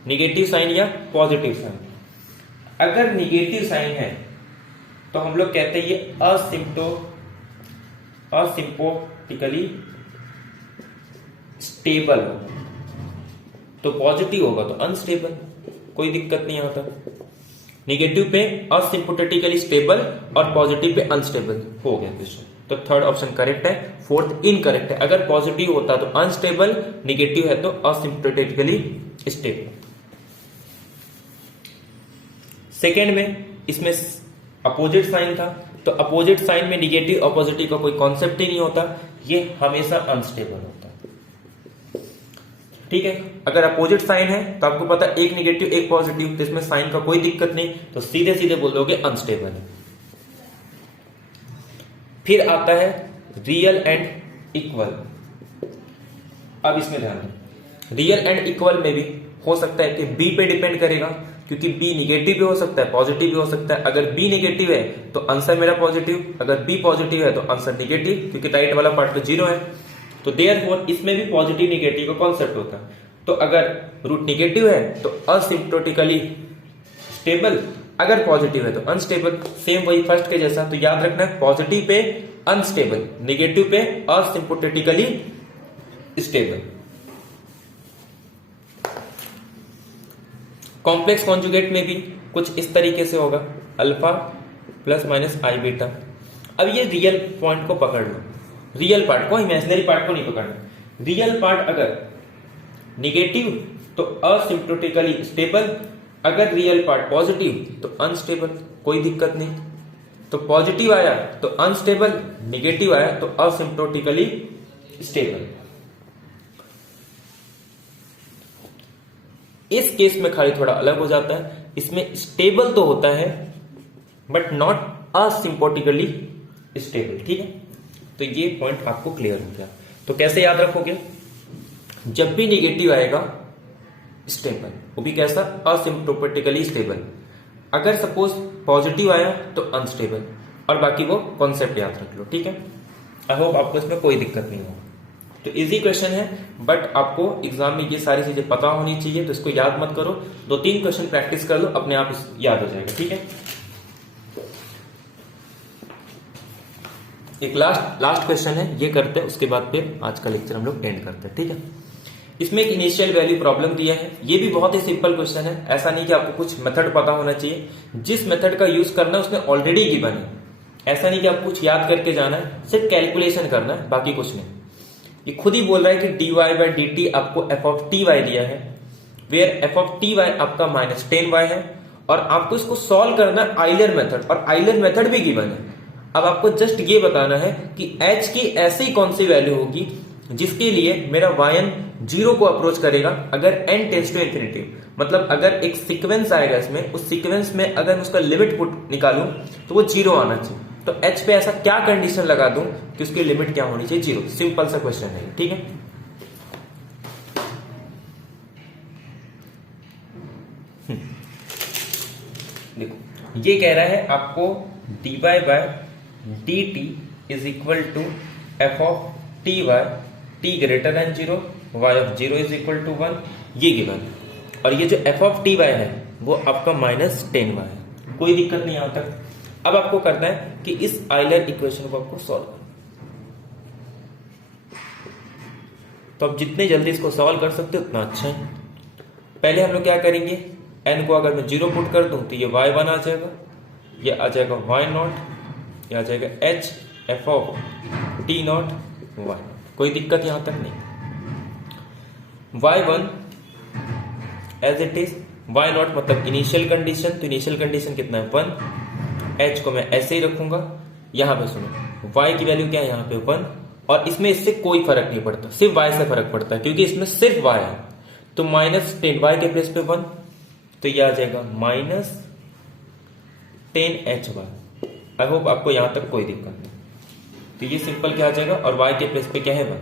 निगेटिव साइन या पॉजिटिव साइन। अगर निगेटिव साइन है तो हम लोग कहते हैं ये असिम्पोटिकली स्टेबल हो, तो पॉजिटिव होगा तो अनस्टेबल, कोई दिक्कत नहीं यहां तक। निगेटिव पे असिम्पोटिकली स्टेबल और पॉजिटिव पे अनस्टेबल हो गया क्वेश्चन, तो थर्ड ऑप्शन करेक्ट है, फोर्थ इनकरेक्ट है। अगर पॉजिटिव होता तो अनस्टेबल, निगेटिव है तो असिम्पोटिकली स्टेबल। सेकेंड में इसमें अपोजिट साइन था, तो अपोजिट साइन में निगेटिव और पॉजिटिव का कोई कॉन्सेप्ट ही नहीं होता, ये हमेशा अनस्टेबल होता है। ठीक है, अगर अपोजिट साइन है तो आपको पता एक निगेटिव एक पॉजिटिव, तो इसमें साइन का कोई दिक्कत नहीं, तो सीधे सीधे बोल दोगे अनस्टेबल है। फिर आता है रियल एंड इक्वल। अब इसमें ध्यान दें, रियल एंड इक्वल में भी हो सकता है कि बी पे डिपेंड करेगा, क्योंकि बी निगेटिव भी हो सकता है पॉजिटिव भी हो सकता है। अगर बी निगेटिव है तो आंसर मेरा पॉजिटिव, अगर बी पॉजिटिव है तो आंसर निगेटिव, क्योंकि राइट वाला पार्ट तो जीरो है। तो देयरफॉर इसमें भी पॉजिटिव निगेटिव का कॉन्सेप्ट होता है। तो अगर रूट निगेटिव है तो असिम्प्टोटिकली स्टेबल, अगर पॉजिटिव है तो अनस्टेबल। सेम वही फर्स्ट के जैसा, तो याद रखना है पॉजिटिव पे अनस्टेबल, निगेटिव पे असिम्प्टोटिकली स्टेबल। कॉम्प्लेक्स कॉन्जुगेट में भी कुछ इस तरीके से होगा, अल्फा प्लस माइनस आई बीटा। अब ये रियल पॉइंट को पकड़ लो, रियल पार्ट को, इमेजिनरी पार्ट को नहीं पकड़ना। रियल पार्ट अगर निगेटिव तो असिम्प्टोटिकली स्टेबल, अगर रियल पार्ट पॉजिटिव तो अनस्टेबल, कोई दिक्कत नहीं। तो पॉजिटिव आया तो अनस्टेबल, निगेटिव आया तो असिम्प्टोटिकली स्टेबल। इस केस में खाली थोड़ा अलग हो जाता है, इसमें स्टेबल तो होता है बट नॉट असिम्प्टोटिकली स्टेबल। ठीक है, तो ये पॉइंट आपको क्लियर हो गया। तो कैसे याद रखोगे, जब भी निगेटिव आएगा स्टेबल, वो भी कैसा, असिम्प्टोटिकली स्टेबल। अगर सपोज पॉजिटिव आया तो अनस्टेबल, और बाकी वो कॉन्सेप्ट याद रख लो। ठीक है, आई होप आपको इसमें कोई दिक्कत नहीं होगा। तो इजी क्वेश्चन है, बट आपको एग्जाम में ये सारी चीजें पता होनी चाहिए, तो इसको याद मत करो, 2-3 क्वेश्चन प्रैक्टिस कर लो, अपने आप याद हो जाएगा। ठीक है, एक लास्ट क्वेश्चन है, ये करते हैं, उसके बाद फिर आज का लेक्चर हम लोग एंड करते हैं। ठीक है, इसमें एक इनिशियल वैल्यू प्रॉब्लम दिया है, ये भी बहुत ही सिंपल क्वेश्चन है। ऐसा नहीं कि आपको कुछ मेथड पता होना चाहिए, जिस मेथड का यूज करना है उसने ऑलरेडी गिवन है। ऐसा नहीं कि आपको कुछ याद करके जाना है, सिर्फ कैलकुलेशन करना है, बाकी कुछ नहीं। ये खुद ही बोल रहा है कि dy बाई डी टी आपको एफ ऑफ टी वाई दिया है, where f of t y आपका -10y है, और आपको इसको सॉल्व करना है आइलर मेथड, और आइलर मेथड भी गिवन है। अब आपको जस्ट ये बताना है कि h की ऐसी कौन सी वैल्यू होगी जिसके लिए मेरा yn 0 को अप्रोच करेगा अगर n टेंड्स टू इंफिनिटी। मतलब अगर एक सीक्वेंस आएगा इसमें, उस सीक्वेंस में अगर मैं उसका लिमिट पुट निकालूं तो वो 0 आना चाहिए। तो h पे ऐसा क्या कंडीशन लगा दूं कि उसकी लिमिट क्या होनी चाहिए, 0। सिंपल सा क्वेश्चन है। ठीक है, देखो ये कह रहा है आपको dy by d t is equal to f of t y, t greater than 0, y of 0 is equal to 1, ये गिवन। और ये जो एफ ऑफ टी वाई है वो आपका -10y है, कोई दिक्कत नहीं यहां तक। अब आपको करना है कि इस आइलर इक्वेशन को आपको सॉल्व करना। तो आप जितने जल्दी इसको सॉल्व कर सकते हो उतना अच्छा है। पहले हम लोग क्या करेंगे, n को अगर मैं 0 पुट कर दूं तो ये y1 आ जाएगा, ये आ जाएगा y0, ये आ जाएगा h f of t0 y। कोई दिक्कत यहां तक नहीं। y1 as it is, y0 मतलब इनिशियल कंडीशन, तो इनिशियल कंडीशन कितना है 1, h को मैं ऐसे ही रखूंगा। यहां पे सुनो, y की वैल्यू क्या है यहाँ पे 1, और इसमें इससे कोई फर्क नहीं पड़ता, सिर्फ y से फर्क पड़ता है क्योंकि इसमें सिर्फ y है। तो -10y के प्लेस पे 1, तो ये आ जाएगा -10hy। आई होप आपको यहां तक कोई दिक्कत नहीं। तो ये सिंपल क्या आ जाएगा, और y के प्लेस पे क्या है 1,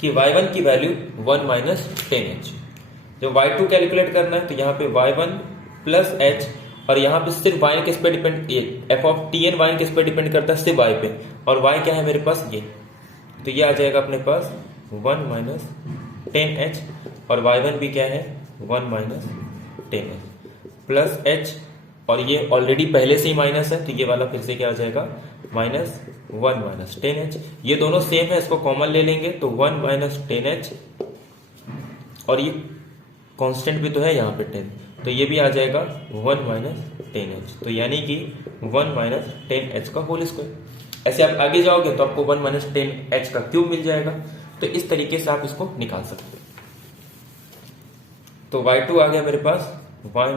कि y1 की वैल्यू 1 -10h। जब y2 कैलकुलेट करना है तो यहाँ पे y1 प्लस h, और यहाँ पे सिर्फ y किस पे depend, f of t and y किस पे डिपेंड करता है, सिर्फ y पे, और y क्या है मेरे पास ये। तो ये आ जाएगा अपने पास 1 -10h, और y1 भी क्या है 1 -10h प्लस h, और ये ऑलरेडी पहले से ही माइनस है, तो ये वाला फिर से क्या आ जाएगा -1 -10h। ये दोनों सेम है, इसको कॉमन ले लेंगे तो 1 -10h, और ये कांस्टेंट भी तो है यहाँ पे 10, तो ये भी आ जाएगा 1 -10h। तो यानी कि 1 -10h का होल स्क्वायर। ऐसे आप आगे जाओगे तो आपको 1 -10h का क्यूब मिल जाएगा। तो इस तरीके से आप इसको निकाल सकते हो। तो y2 आ गया मेरे पास 1 -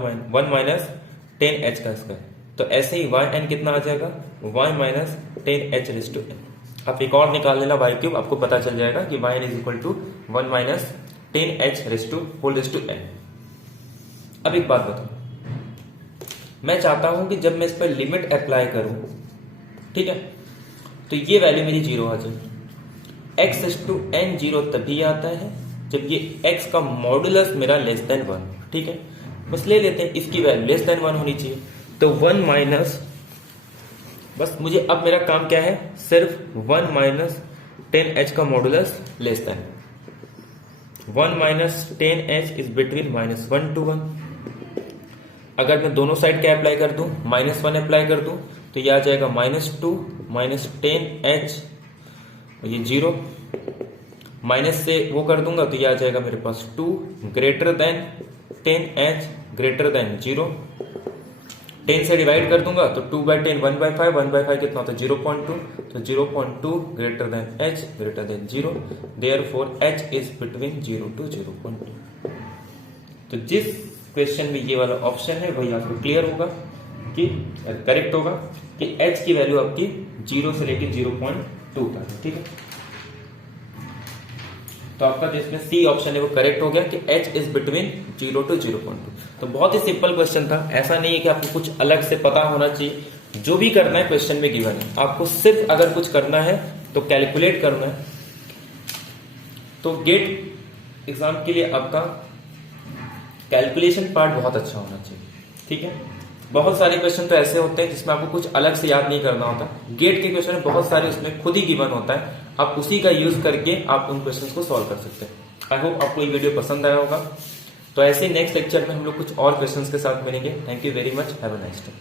10h का स्क्वायर। तो ऐसे ही yn कितना आ जाएगा, y minus 10h raise to n। आप एक और निकाल लेना y क्यूब, आपको पता चल जाएगा कि yn is equal to 1 minus 10h raise to n। अब एक बात बताओ, मैं चाहता हूं कि जब मैं इस पर लिमिट अप्लाई करूं, ठीक है, तो ये वैल्यू मेरी 0 आ जाए। x रेज़ टू n 0 तभी आता है जब ये x का मॉडुलस मेरा लेस देन 1, ठीक है। बस ले लेते हैं, इसकी वैल्यू लेस देन 1 होनी चाहिए। तो 1 माइनस, बस मुझे अब मेरा काम क्या है, सिर्फ 1 माइनस 10h का modulus less than 1 minus 10h is between -1 to 1। अगर मैं दोनों साइड क्या अप्लाई कर दूं, -1 अप्लाई कर दूं, तो ये आ जाएगा -2 माइनस 10h, ये 0, माइनस से वो कर दूंगा तो ये आ जाएगा मेरे पास 2 greater than 10h greater than 0। 10 से डिवाइड कर दूंगा तो 2/10 1/5, 1/5 कितना होता है 0.2, तो 0.2 greater than h greater than 0, therefore h is between 0 to 0.2। तो जिस क्वेश्चन में ये वाला ऑप्शन है वही आपको क्लियर होगा कि करेक्ट होगा कि h की वैल्यू आपकी 0 से लेकर 0.2 तक है, ठीक है। तो आपका जिसमें सी ऑप्शन है वो करेक्ट हो गया कि h इज बिटवीन 0 to 0.2। तो बहुत ही सिंपल क्वेश्चन था, ऐसा नहीं है कि आपको कुछ अलग से पता होना चाहिए। जो भी करना है क्वेश्चन में गिवन है, आपको सिर्फ अगर कुछ करना है तो कैलकुलेट करना है। तो गेट एग्जाम के लिए आपका कैलकुलेशन पार्ट बहुत अच्छा होना चाहिए, ठीक है। बहुत सारे क्वेश्चन तो ऐसे होते हैं जिसमें आपको कुछ अलग से याद नहीं करना होता। गेट के क्वेश्चन बहुत सारे उसमें खुद ही गिवन होता है, आप उसी का यूज करके आप उन क्वेश्चंस को सॉल्व कर सकते हैं। आई होप आपको ये वीडियो पसंद आया होगा। तो ऐसे नेक्स्ट लेक्चर में हम लोग कुछ और क्वेश्चंस के साथ मिलेंगे। Thank you very much, have a nice day.